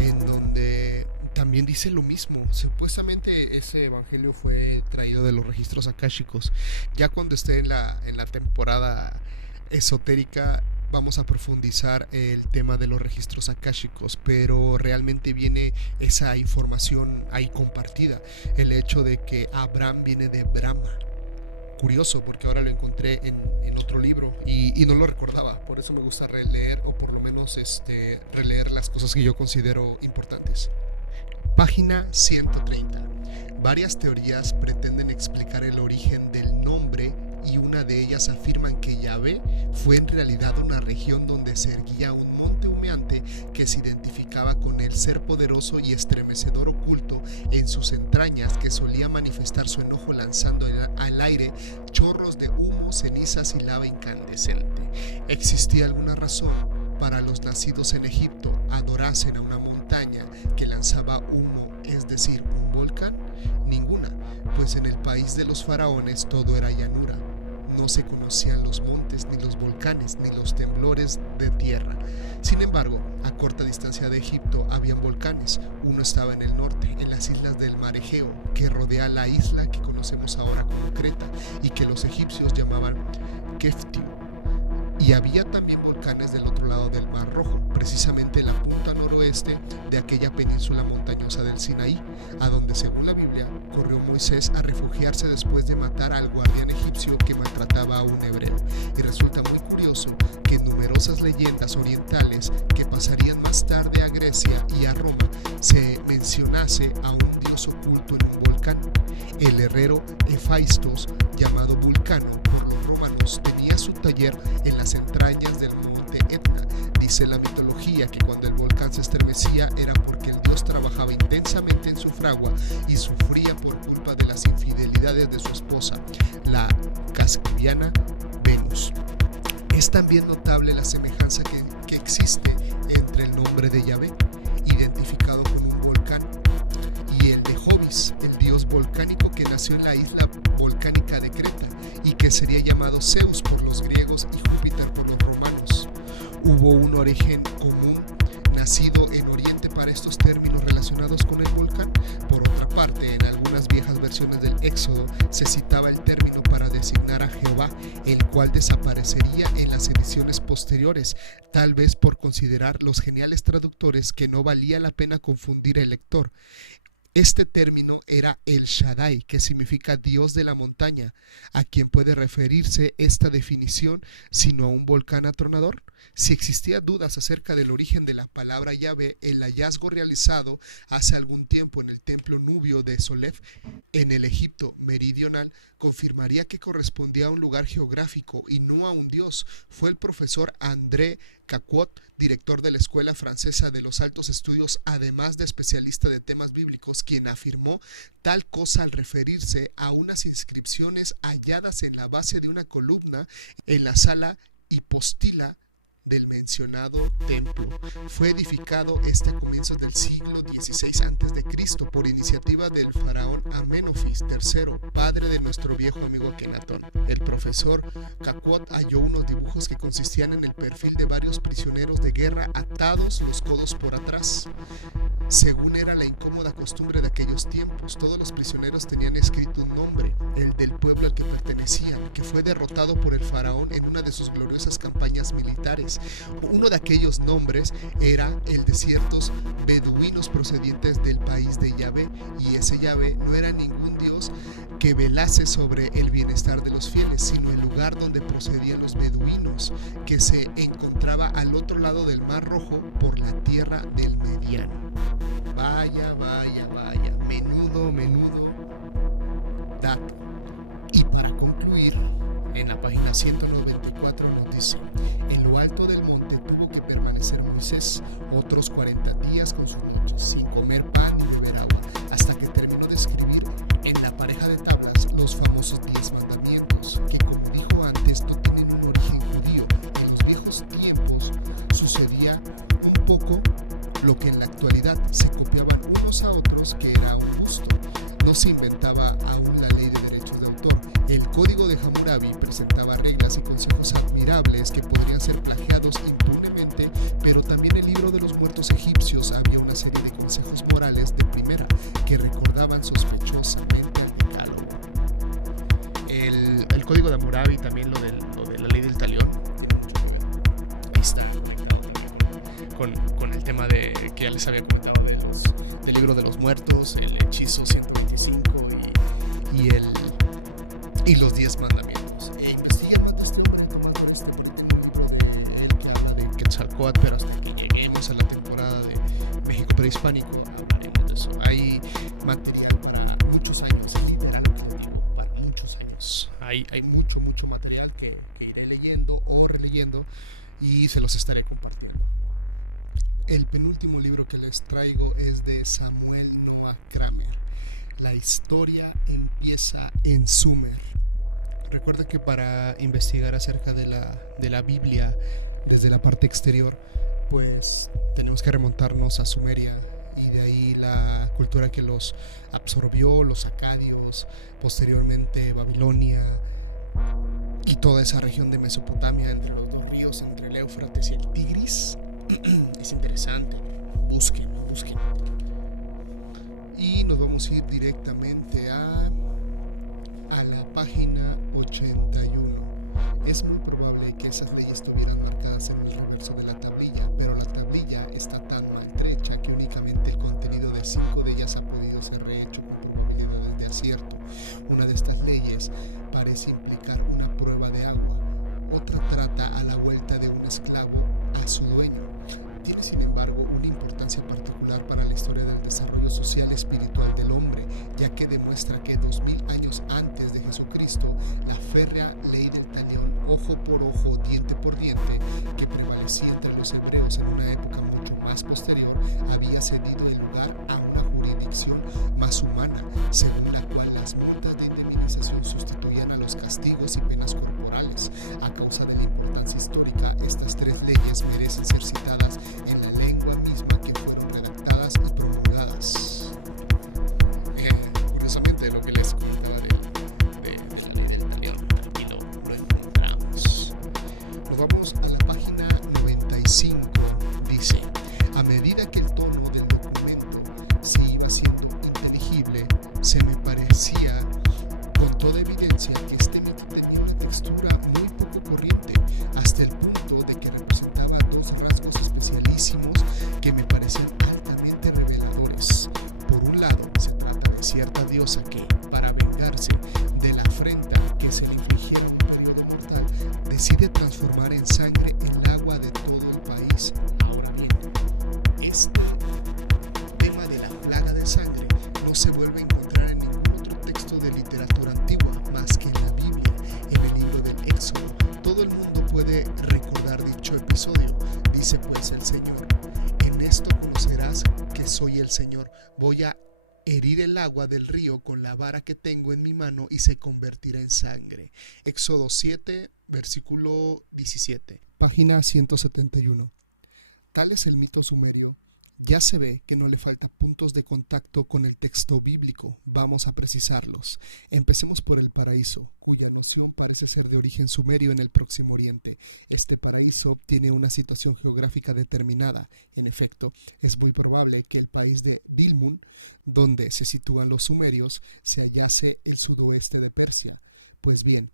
en donde también dice lo mismo. Supuestamente ese evangelio fue traído de los registros akáshicos. Ya cuando esté en la temporada esotérica vamos a profundizar el tema de los registros akáshicos, pero realmente viene esa información ahí compartida. El hecho de que Abraham viene de Brahma. Curioso, porque ahora lo encontré en otro libro y no lo recordaba. Por eso me gusta releer, o por lo menos releer las cosas que yo considero importantes. Página 130. Varias teorías pretenden explicar el origen del nombre, y una de ellas afirman que Yahvé fue en realidad una región donde se erguía un monte humeante que se identificaba con el ser poderoso y estremecedor oculto en sus entrañas, que solía manifestar su enojo lanzando al aire chorros de humo, cenizas y lava incandescente. ¿Existía alguna razón para los nacidos en Egipto adorasen a una montaña que lanzaba humo, es decir, un volcán? Ninguna, pues en el país de los faraones todo era llanura. No se conocían los montes, ni los volcanes, ni los temblores de tierra. Sin embargo, a corta distancia de Egipto habían volcanes. Uno estaba en el norte, en las islas del mar Egeo, que rodea la isla que conocemos ahora como Creta y que los egipcios llamaban Keftiu. Y había también volcanes del otro lado del Mar Rojo, precisamente en la punta noroeste de aquella península montañosa del Sinaí, a donde, según la Biblia, corrió Moisés a refugiarse después de matar al guardián egipcio que maltrataba a un hebreo. Y resulta muy curioso que en numerosas leyendas orientales que pasarían más tarde a Grecia y a Roma se mencionase a un dios oculto en un volcán. El herrero Hefaistos, llamado Vulcano por los romanos, tenía su taller en las entrañas del monte Etna. Dice la mitología que cuando el volcán se estremecía era porque el dios trabajaba intensamente en su fragua y sufría por culpa de las infidelidades de su esposa, la casquiviana Venus. Es también notable la semejanza que existe entre el nombre de Yahvé, identificado con un volcán, y el de Jovis, el dios volcánico que nació en la isla volcánica de Creta y que sería llamado Zeus por los griegos y Júpiter por los romanos. Hubo un origen común nacido en Oriente para estos términos relacionados con el volcán. Por otra parte, en algunas viejas versiones del Éxodo se citaba el término para designar a Jehová, el cual desaparecería en las ediciones posteriores, tal vez por considerar los geniales traductores que no valía la pena confundir al lector. Este término era El Shaddai, que significa Dios de la montaña. ¿A quién puede referirse esta definición sino a un volcán atronador? Si existían dudas acerca del origen de la palabra Yahvé, el hallazgo realizado hace algún tiempo en el templo nubio de Solef, en el Egipto meridional, confirmaría que correspondía a un lugar geográfico y no a un dios. Fue el profesor André Caquot, director de la Escuela Francesa de los Altos Estudios, además de especialista de temas bíblicos, quien afirmó tal cosa al referirse a unas inscripciones halladas en la base de una columna en la sala hipostila del mencionado templo. Fue edificado a comienzos del siglo XVI a.C. por iniciativa del faraón Amenofis III, padre de nuestro viejo amigo Akenatón. El profesor Caquot halló unos dibujos que consistían en el perfil de varios prisioneros de guerra atados los codos por atrás. Según era la incómoda costumbre de aquellos tiempos, todos los prisioneros tenían escrito un nombre, el del pueblo al que pertenecían, que fue derrotado por el faraón en una de sus gloriosas campañas militares. Uno de aquellos nombres era el de ciertos beduinos procedientes del país de Yahvé, y ese Yahvé no era ningún dios que velase sobre el bienestar de los fieles, sino el lugar donde procedían los beduinos, que se encontraba al otro lado del Mar Rojo por la tierra del Mediano. Vaya, menudo dato. Y para concluir, en la página 194 nos dice: en lo alto del monte tuvo que permanecer Moisés otros 40 días con sus niños, sin comer pan ni beber agua, hasta que terminó de escribir en la pareja de tablas los famosos 10 mandamientos, que, como dijo antes, no tienen un origen judío. En los viejos tiempos sucedía un poco lo que en la actualidad: se copiaban unos a otros, que era un gusto. No se inventaba aún la ley de derechos de autor, El Código de Hammurabi presentaba reglas y consejos admirables que podrían ser plagiados impunemente, pero también en el Libro de los Muertos egipcios había una serie de consejos morales de primera que recordaban sospechosamente al Decálogo. El Código de Hammurabi, también lo de la ley del talión. Ahí está. Con el tema de que ya les había comentado del Libro de los Muertos, el hechizo 125 y los 10 mandamientos. Investiguen más de este libro de que habla de Quetzalcóatl, pero hasta que lleguemos a la temporada de México prehispánico hablaremos de eso. Hay material para muchos años, literalmente, para muchos años. Hay mucho material que iré leyendo o releyendo y se los estaré compartiendo. El penúltimo libro que les traigo es de Samuel Noah Kramer. La historia empieza en Sumer. Recuerda que para investigar acerca de la Biblia desde la parte exterior, pues tenemos que remontarnos a Sumeria, y de ahí la cultura que los absorbió, los acadios, posteriormente Babilonia y toda esa región de Mesopotamia entre los dos ríos, entre el Éufrates y el Tigris. Es interesante, busquen. Y nos vamos a ir directamente a la página 81. Es muy probable que esas leyes estuvieran marcadas en el reverso de la tablilla, pero la tablilla está tan maltrecha que únicamente el contenido de 5 de ellas ha podido ser rehecho con probabilidades de acierto. Una de estas leyes parece implicar una prueba de agua, otra trata a la vuelta de un esclavo a su dueño. Tiene, sin embargo, una importancia particular para la historia del desarrollo social y espiritual del hombre, ya que demuestra que 2000 años antes de Jesucristo, la férrea ley del talión, ojo por ojo, diente por diente, que prevalecía entre los hebreos en una época mucho más posterior, había cedido el lugar a una jurisdicción más humana, según la cual las multas de indemnización sustituían a los castigos y penas corporales. A causa de la importancia histórica, estas 3 leyes merecen ser citadas en la lengua misma que fueron redactadas y promulgadas. Curiosamente, lo que les comentaba de la ley del talión, aquí lo encontramos. Nos vamos a la página 95. Dice: a medida que el tono del documento se iba siendo inteligible, se me parecía con toda evidencia que este método tenía una textura muy poco corriente, hasta el punto de que representaba 2 rasgos especialísimos que me parecían altamente reveladores. Por un lado, se trata de cierta diosa que, para vengarse de la afrenta que se le infligieron por periodo mortal, decide transformar en sangre el agua de todo el país. Ahora bien, este tema de la plaga de sangre no se vuelve a encontrar en ningún otro texto de literatura antigua más que en la Biblia, en el libro del Éxodo. Todo el mundo puede recordar dicho episodio. Dice pues el Señor: en esto conocerás que soy el Señor. Voy a herir el agua del río con la vara que tengo en mi mano y se convertirá en sangre. Éxodo 7, versículo 17. Página 171. Tal es el mito sumerio. Ya se ve que no le falta puntos de contacto con el texto bíblico. Vamos a precisarlos. Empecemos por el paraíso, cuya noción parece ser de origen sumerio en el Próximo Oriente. Este paraíso tiene una situación geográfica determinada. En efecto, es muy probable que el país de Dilmun, donde se sitúan los sumerios, se hallase el sudoeste de Persia. Pues bien,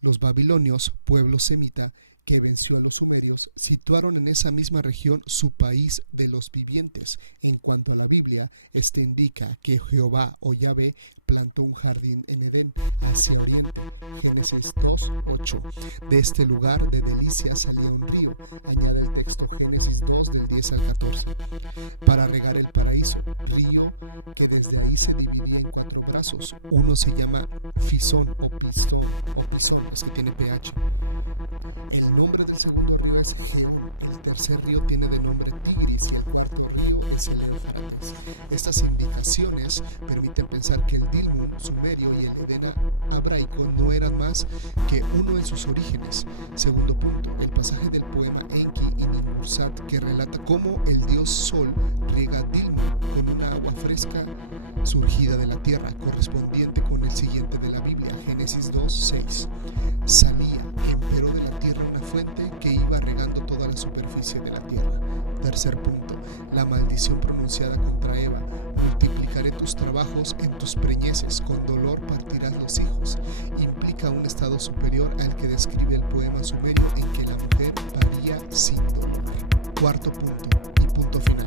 los babilonios, pueblo semita, que venció a los sumerios, situaron en esa misma región su país de los vivientes. En cuanto a la Biblia, este indica que Jehová o Yahvé plantó un jardín en Edén, hacia oriente. Génesis 2:8. De este lugar de delicias salió un río, añade el texto Génesis 2 del 10 al 14, para regar el paraíso, río que desde ahí se dividía en 4 brazos. Uno se llama Fisón o Pisón, es que tiene pH. El nombre del segundo río es Gihón, el tercer río tiene de nombre Tigris y el cuarto río es el Éufrates. Estas indicaciones permiten pensar que el Dilmun sumerio y el Edén abraico no eran más que uno en sus orígenes. Segundo punto, el pasaje del poema Enki y Ninhursag que relata cómo el dios Sol riega a Dilmun con una agua fresca surgida de la tierra, correspondiente con el siguiente de la Biblia, Génesis 2, Tercer punto, la maldición pronunciada contra Eva. Multiplicaré tus trabajos en tus preñeces, con dolor partirás los hijos. Implica un estado superior al que describe el poema sumerio en que la mujer paría sin dolor. Cuarto punto y punto final.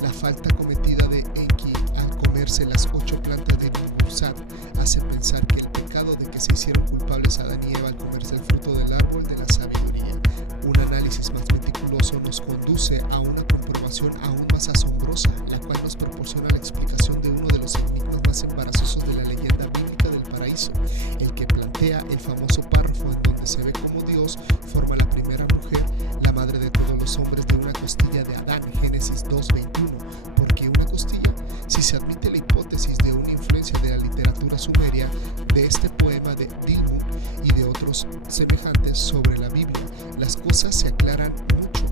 La falta cometida de Enki al comerse las 8 plantas de Nimbuzat hace pensar que el pecado de que se hicieron culpables Adán y Eva al comerse el fruto del árbol de la sabiduría. Un análisis más meticuloso nos conduce a una comprobación aún más asombrosa, la cual nos proporciona la explicación de uno de los enigmas más embarazosos de la leyenda bíblica del paraíso, el que plantea el famoso párrafo en donde se ve cómo Dios forma la primera mujer, la madre de todos los hombres, de una costilla de Adán, Génesis 2:21. ¿Por qué una costilla? Si se admite la hipótesis de una influencia de la literatura sumeria, de este poema de Dilmun y de otros semejantes sobre la Biblia, las cosas se aclaran mucho.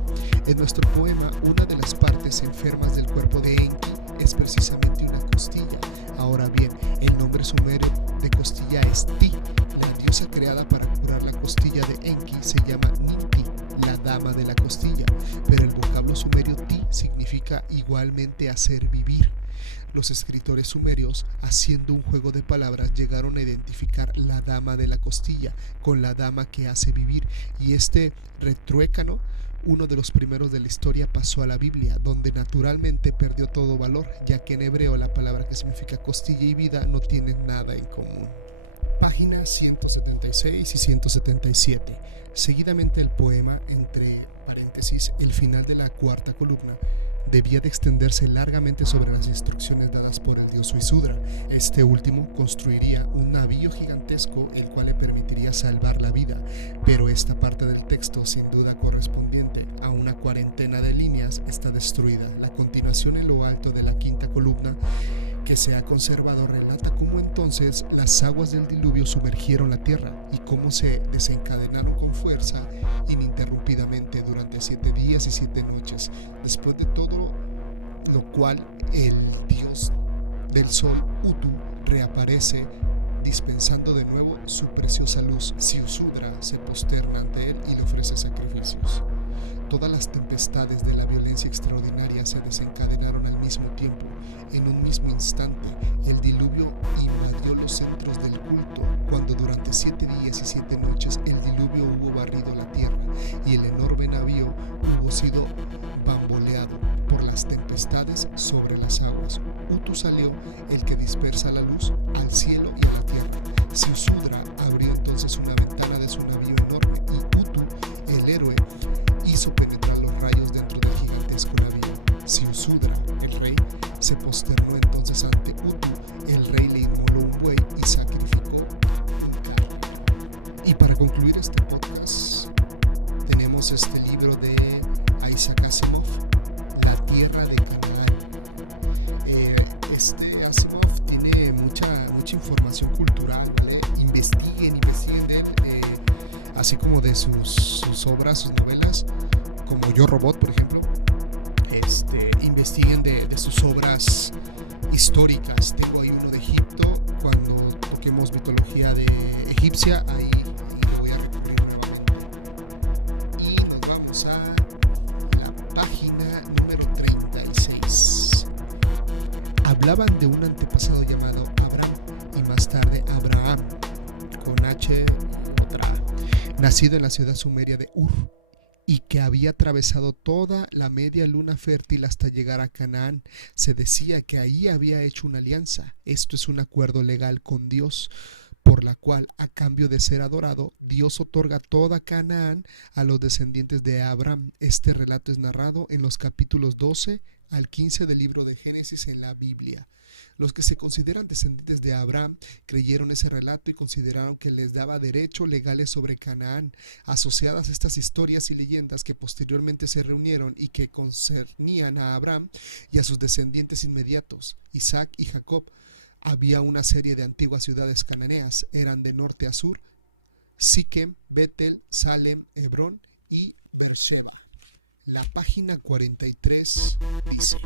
En nuestro poema, una de las partes enfermas del cuerpo de Enki es precisamente una costilla. Ahora bien, el nombre sumerio de costilla es Ti. La diosa creada para curar la costilla de Enki se llama Ninti, la dama de la costilla, pero el vocablo sumerio Ti significa igualmente hacer vivir. Los escritores sumerios, haciendo un juego de palabras, llegaron a identificar la dama de la costilla con la dama que hace vivir, y este retruécano, uno de los primeros de la historia, pasó a la Biblia, donde naturalmente perdió todo valor, ya que en hebreo la palabra que significa costilla y vida no tienen nada en común. Páginas 176 y 177. Seguidamente el poema, entre paréntesis, el final de la cuarta columna, debía de extenderse largamente sobre las instrucciones dadas por el dios Suisudra. Este último construiría un navío gigantesco el cual le permitiría salvar la vida, pero esta parte del texto, sin duda correspondiente a una cuarentena de líneas, está destruida. La continuación en lo alto de la quinta columna que se ha conservado relata cómo entonces las aguas del diluvio sumergieron la tierra y cómo se desencadenaron con fuerza ininterrumpidamente durante 7 días y 7 noches. Después de todo lo cual, el dios del sol Utu reaparece dispensando de nuevo su preciosa luz. Siusudra se posterna ante él y le ofrece sacrificios. Todas las tempestades de la violencia extraordinaria se desencadenaron al mismo tiempo. En un mismo instante, el diluvio invadió los centros del culto, cuando durante 7 días y 7 noches el diluvio hubo barrido la tierra y el enorme navío hubo sido bamboleado por las tempestades sobre las aguas. Utu salió, el que dispersa la luz, al cielo y a la tierra. Siusudra abrió entonces una ventana de su navío enorme y Utu, el héroe, hizo penetrar los rayos dentro del gigantesco navío. Siusudra, el rey, se posternó entonces ante Utu. El rey le inmoló un buey y sacrificó un carro. Y para concluir este podcast, tenemos este libro de Isaac Asimov, La Tierra de Canaán. Este Asimov tiene mucha información cultural. Investiguen de él, así como de sus obras, sus novelas, como Yo Robot, por ejemplo. Investiguen de sus obras históricas. Tengo ahí uno de Egipto. Cuando toquemos mitología de egipcia, ahí lo voy a recurrir nuevamente. Y nos vamos a la página número 36. Hablaban de un antepasado llamado Abraham y más tarde Abraham, con H otra A, nacido en la ciudad sumeria de Ur, y que había atravesado toda la media luna fértil hasta llegar a Canaán. Se decía que ahí había hecho una alianza. Esto es un acuerdo legal con Dios, por la cual, a cambio de ser adorado, Dios otorga toda Canaán a los descendientes de Abraham. Este relato es narrado en los capítulos 12 al 15 del libro de Génesis en la Biblia. Los que se consideran descendientes de Abraham creyeron ese relato y consideraron que les daba derechos legales sobre Canaán. Asociadas a estas historias y leyendas que posteriormente se reunieron y que concernían a Abraham y a sus descendientes inmediatos, Isaac y Jacob, había una serie de antiguas ciudades cananeas. Eran de norte a sur: Siquem, Betel, Salem, Hebrón y Beersheba. La página 43 dice: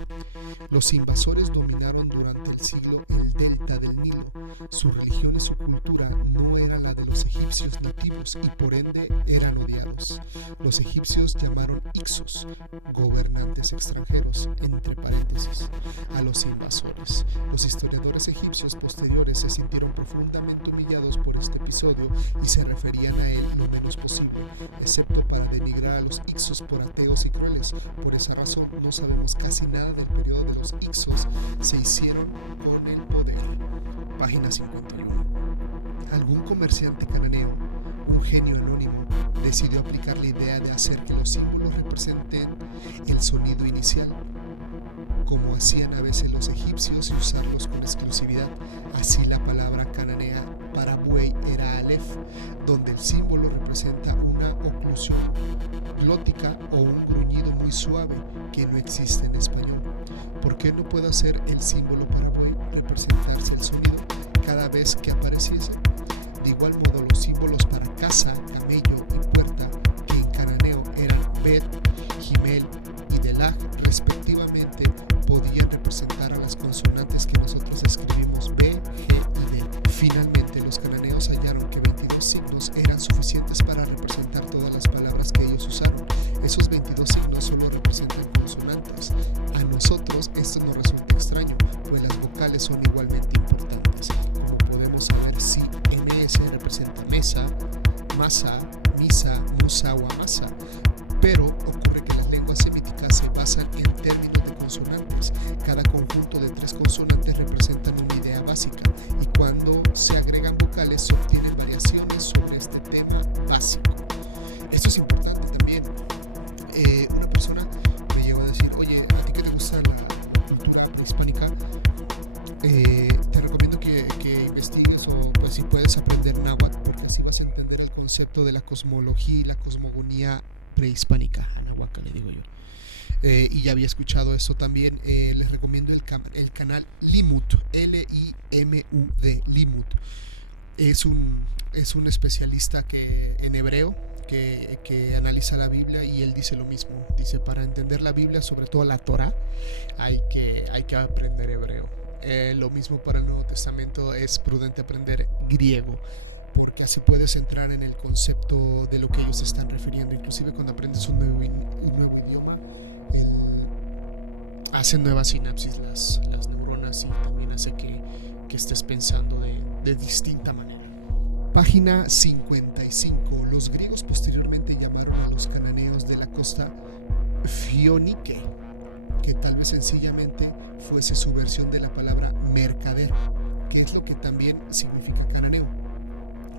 los invasores dominaron durante el siglo el delta del Nilo. Su religión y su cultura no era la de los egipcios nativos y por ende eran odiados. Los egipcios llamaron Ixos, gobernantes extranjeros, entre paréntesis, a los invasores. Los historiadores egipcios posteriores se sintieron profundamente humillados por este episodio y se referían a él lo menos posible, excepto para denigrar a los Ixos por ateos y crueles. Por esa razón no sabemos casi nada del periodo de los Ixos. Se hicieron con el poder. Página 51. Algún comerciante cananeo, un genio anónimo, decidió aplicar la idea de hacer que los símbolos representen el sonido inicial, como hacían a veces los egipcios, y usarlos con exclusividad. Así la palabra cananea para buey era Aleph, donde el símbolo representa una oclusión glótica o un gruñido muy suave que no existe en español. ¿Por qué no puede hacer el símbolo para buey representarse el sonido cada vez que apareciese? De igual modo, los símbolos para casa, camello y puerta, que en cananeo eran Bet, Gimel y Delag respectivamente, podían representar a las consonantes que nosotros escribimos B, G y D. Finalmente, los cananeos hallaron que 22 signos eran suficientes para representar todas las palabras que ellos usaron. Esos 22 signos solo representan consonantes. A nosotros esto nos resulta extraño, pues las vocales son igualmente importantes. Como podemos saber, si MS representa mesa, masa, misa, musa o amasa, pero ocurre que las lenguas semíticas se basan en términos de consonantes. Cada conjunto de 3 consonantes representan una idea básica, y cuando se agregan vocales se obtienen variaciones sobre este tema básico. Esto es importante también. Una persona me llegó a decir: oye, ¿a ti que te gusta la cultura prehispánica? Te recomiendo que investigues, o pues si puedes aprender náhuatl, porque así vas a entender el concepto de la cosmología y la cosmogonía prehispánica, náhuatl le digo yo. Y ya había escuchado eso también. Les recomiendo el canal Limud, Limud. Limud es un especialista en hebreo que analiza la Biblia, y él dice lo mismo. Dice: para entender la Biblia, sobre todo la Torah, hay que aprender hebreo. Lo mismo para el Nuevo Testamento, es prudente aprender griego, porque así puedes entrar en el concepto de lo que ellos están refiriendo. Inclusive cuando aprendes un nuevo idioma, hacen nuevas sinapsis las neuronas, y también hace que estés pensando de distinta manera. Página 55. Los griegos posteriormente llamaron a los cananeos de la costa Fionike, que tal vez sencillamente fuese su versión de la palabra mercader, que es lo que también significa cananeo.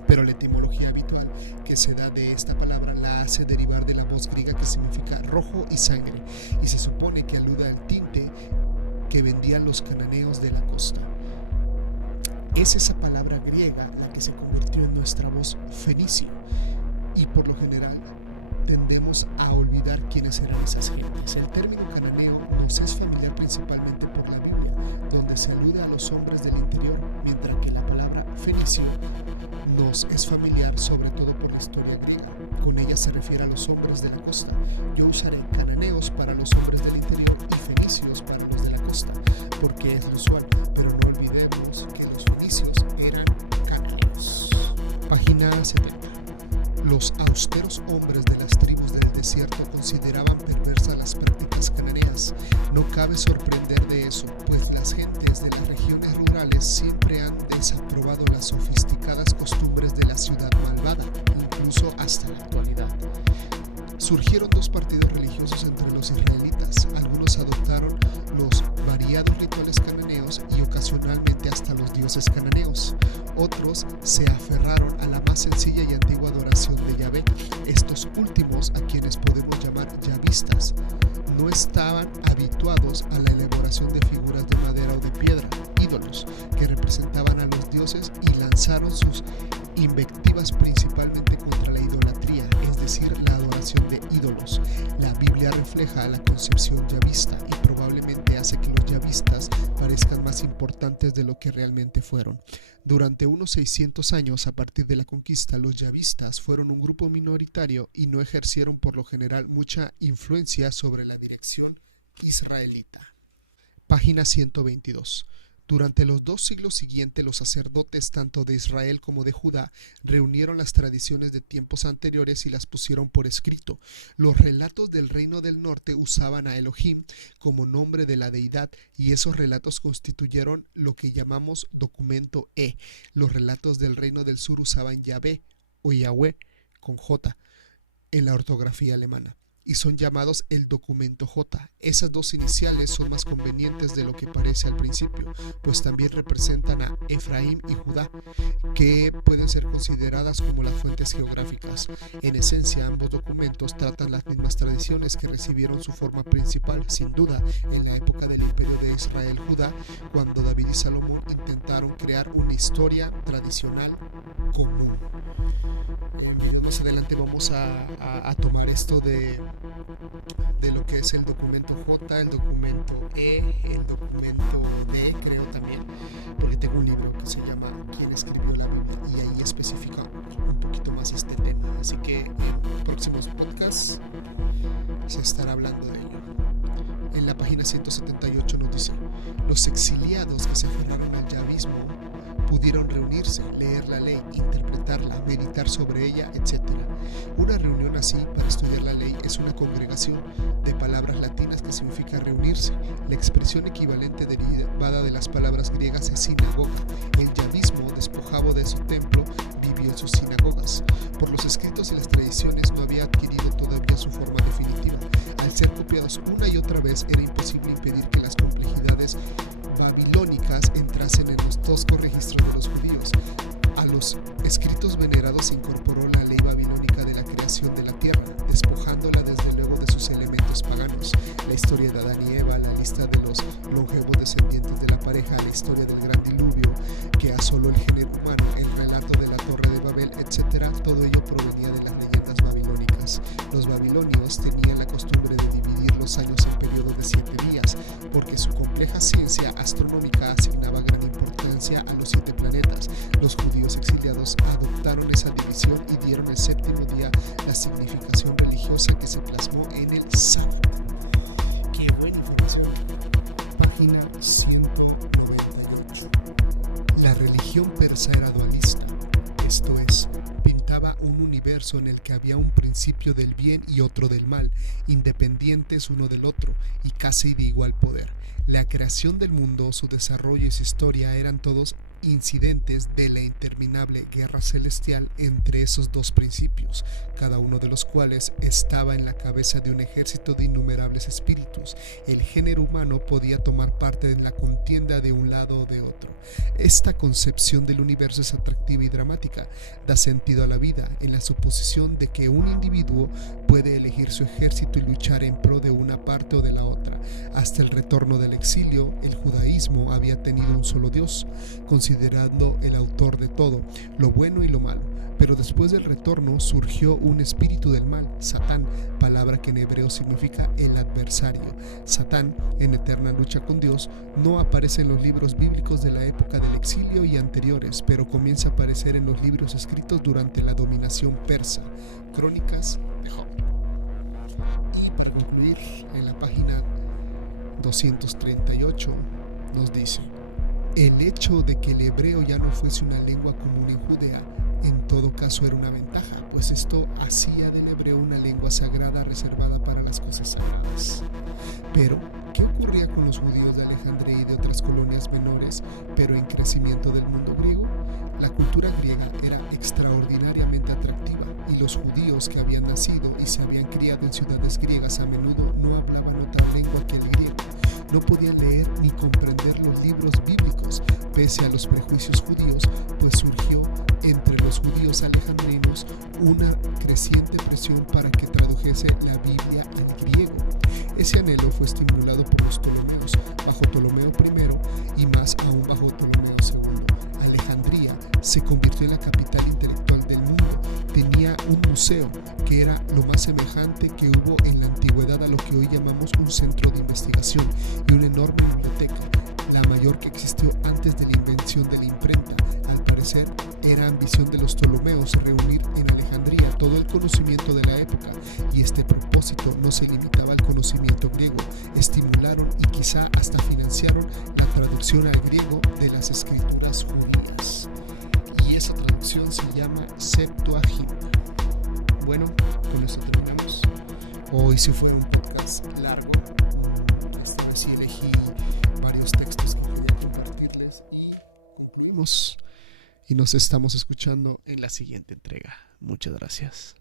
Pero la etimología habitual que se da de esta palabra la hace derivar de la voz griega que significa rojo y sangre, y se supone que alude al tinte que vendían los cananeos de la costa. Es esa palabra griega la que se convirtió en nuestra voz fenicio, y por lo general tendemos a olvidar quiénes eran esas gentes. El término cananeo nos es familiar principalmente por la Biblia, donde se alude a los hombres del interior, mientras que la palabra fenicio nos es familiar sobre todo por la historia griega. Con ella se refiere a los hombres de la costa. Yo usaré cananeos para los hombres del interior y fenicios para los de la costa, porque es lo usual, pero no olvidemos que los fenicios eran cananeos. Página 70. Los austeros hombres de las tribus del desierto consideraban perversas las prácticas cananeas. No cabe sorprender de eso, pues las gentes de las regiones rurales siempre han desaprobado las sofisticadas costumbres de la ciudad malvada, incluso hasta la actualidad. Surgieron 2 partidos religiosos entre los israelitas. Algunos adoptaron los variados rituales cananeos y ocasionalmente hasta los dioses cananeos. Otros se aferraron a la más sencilla y antigua adoración de Yahvé. Estos últimos, a quienes podemos llamar yavistas, no estaban habituados a la elaboración de figuras de madera o de piedra, ídolos que representaban a los dioses, y lanzaron sus invectivas principalmente contra la idolatría idolatría, es decir, la adoración de ídolos. La Biblia refleja la concepción yavista y probablemente hace que los yavistas parezcan más importantes de lo que realmente fueron. Durante unos 600 años a partir de la conquista, los yavistas fueron un grupo minoritario y no ejercieron por lo general mucha influencia sobre la dirección israelita. Página 122. Durante los 2 siglos siguientes, los sacerdotes tanto de Israel como de Judá reunieron las tradiciones de tiempos anteriores y las pusieron por escrito. Los relatos del reino del norte usaban a Elohim como nombre de la deidad y esos relatos constituyeron lo que llamamos documento E. Los relatos del reino del sur usaban Yahvé o Yahweh con J en la ortografía alemana y son llamados el documento J. Esas dos iniciales son más convenientes de lo que parece al principio, pues también representan a Efraín y Judá, que pueden ser consideradas como las fuentes geográficas. En esencia, ambos documentos tratan las mismas tradiciones que recibieron su forma principal, sin duda, en la época del imperio de Israel-Judá, cuando David y Salomón intentaron crear una historia tradicional común. Más adelante vamos a tomar esto de lo que es el documento J, el documento E, el documento D, creo también, porque tengo un libro que se llama ¿Quién escribió la Biblia? Y ahí especifica un poquito más este tema. Así que en próximos podcasts se estará hablando de ello. En la página 178 nos dice: los exiliados que se aferraron al yavismo pudieron reunirse, leer la ley, interpretarla, meditar sobre ella, etc. Una reunión así para estudiar la ley es una congregación de palabras latinas que significa reunirse. La expresión equivalente derivada de las palabras griegas es sinagoga. El yavismo, despojado de su templo, vivió en sus sinagogas. Por los escritos y las tradiciones no había adquirido todavía su forma definitiva. Al ser copiados una y otra vez, era imposible impedir que las complejidades babilónicas entrasen en los toscos registros de los judíos. A los escritos venerados se incorporó la ley babilónica de la creación de la tierra, despojándola desde luego de sus elementos paganos. La historia de Adán y Eva, la lista de los longevos descendientes de la pareja, la historia del gran diluvio que asoló el género humano, el relato de la Torre de Babel, etc. Todo ello provenía de las leyendas babilónicas. Los babilonios tenían la costumbre de dividir los años en periodos de 7 días, porque su compleja ciencia astronómica asignaba gran importancia a los 7 planetas. Los judíos exiliados adoptaron esa división y dieron el séptimo día la significación religiosa que se plasmó en el sábado. ¡Qué buena información! Página 198. La religión persa era dualista, esto es, pintaba un universo en el que había un principio del bien y otro del mal, independientes uno del otro y casi de igual poder. La creación del mundo, su desarrollo y su historia eran todos incidentes de la interminable guerra celestial entre esos dos principios, cada uno de los cuales estaba en la cabeza de un ejército de innumerables espíritus. El género humano podía tomar parte en la contienda de un lado o de otro. Esta concepción del universo es atractiva y dramática, da sentido a la vida en la suposición de que un individuo puede elegir su ejército y luchar en pro de una parte o de la otra. Hasta el retorno del exilio, el judaísmo había tenido un solo Dios, considerando el autor de todo, lo bueno y lo malo. Pero después del retorno surgió un espíritu del mal, Satán, palabra que en hebreo significa el adversario. Satán, en eterna lucha con Dios, no aparece en los libros bíblicos de la época del exilio y anteriores, pero comienza a aparecer en los libros escritos durante la dominación persa. Crónicas de Job. Y para concluir, en la página 238 nos dice: el hecho de que el hebreo ya no fuese una lengua común en Judea en todo caso era una ventaja, pues esto hacía del hebreo una lengua sagrada reservada para las cosas sagradas. Pero, ¿qué ocurría con los judíos de Alejandría y de otras colonias menores, pero en crecimiento del mundo griego? La cultura griega era extraordinariamente atractiva y los judíos que habían nacido y se habían criado en ciudades griegas a menudo no hablaban otra lengua que el griego. No podían leer ni comprender los libros bíblicos, pese a los prejuicios judíos, pues surgió entre los judíos alejandrinos una creciente presión para que tradujese la Biblia al griego. Ese anhelo fue estimulado por los Ptolomeos, bajo Ptolomeo I y más aún bajo Ptolomeo II. Alejandría se convirtió en la capital intelectual del mundo, tenía un museo que era lo más semejante que hubo en la antigüedad a lo que hoy llamamos un centro de investigación, y una enorme biblioteca, la mayor que existió antes de la invención de la imprenta. Al parecer era ambición de los Ptolomeos reunir en Alejandría todo el conocimiento de la época, y este propósito no se limitaba al conocimiento griego. Estimularon y quizá hasta financiaron la traducción al griego de las escrituras judías, y esa traducción se llama Septuaginta. Bueno, con eso terminamos. Hoy sí fue un podcast largo, así elegí varios textos que quería compartirles y concluimos, y nos estamos escuchando en la siguiente entrega. Muchas gracias.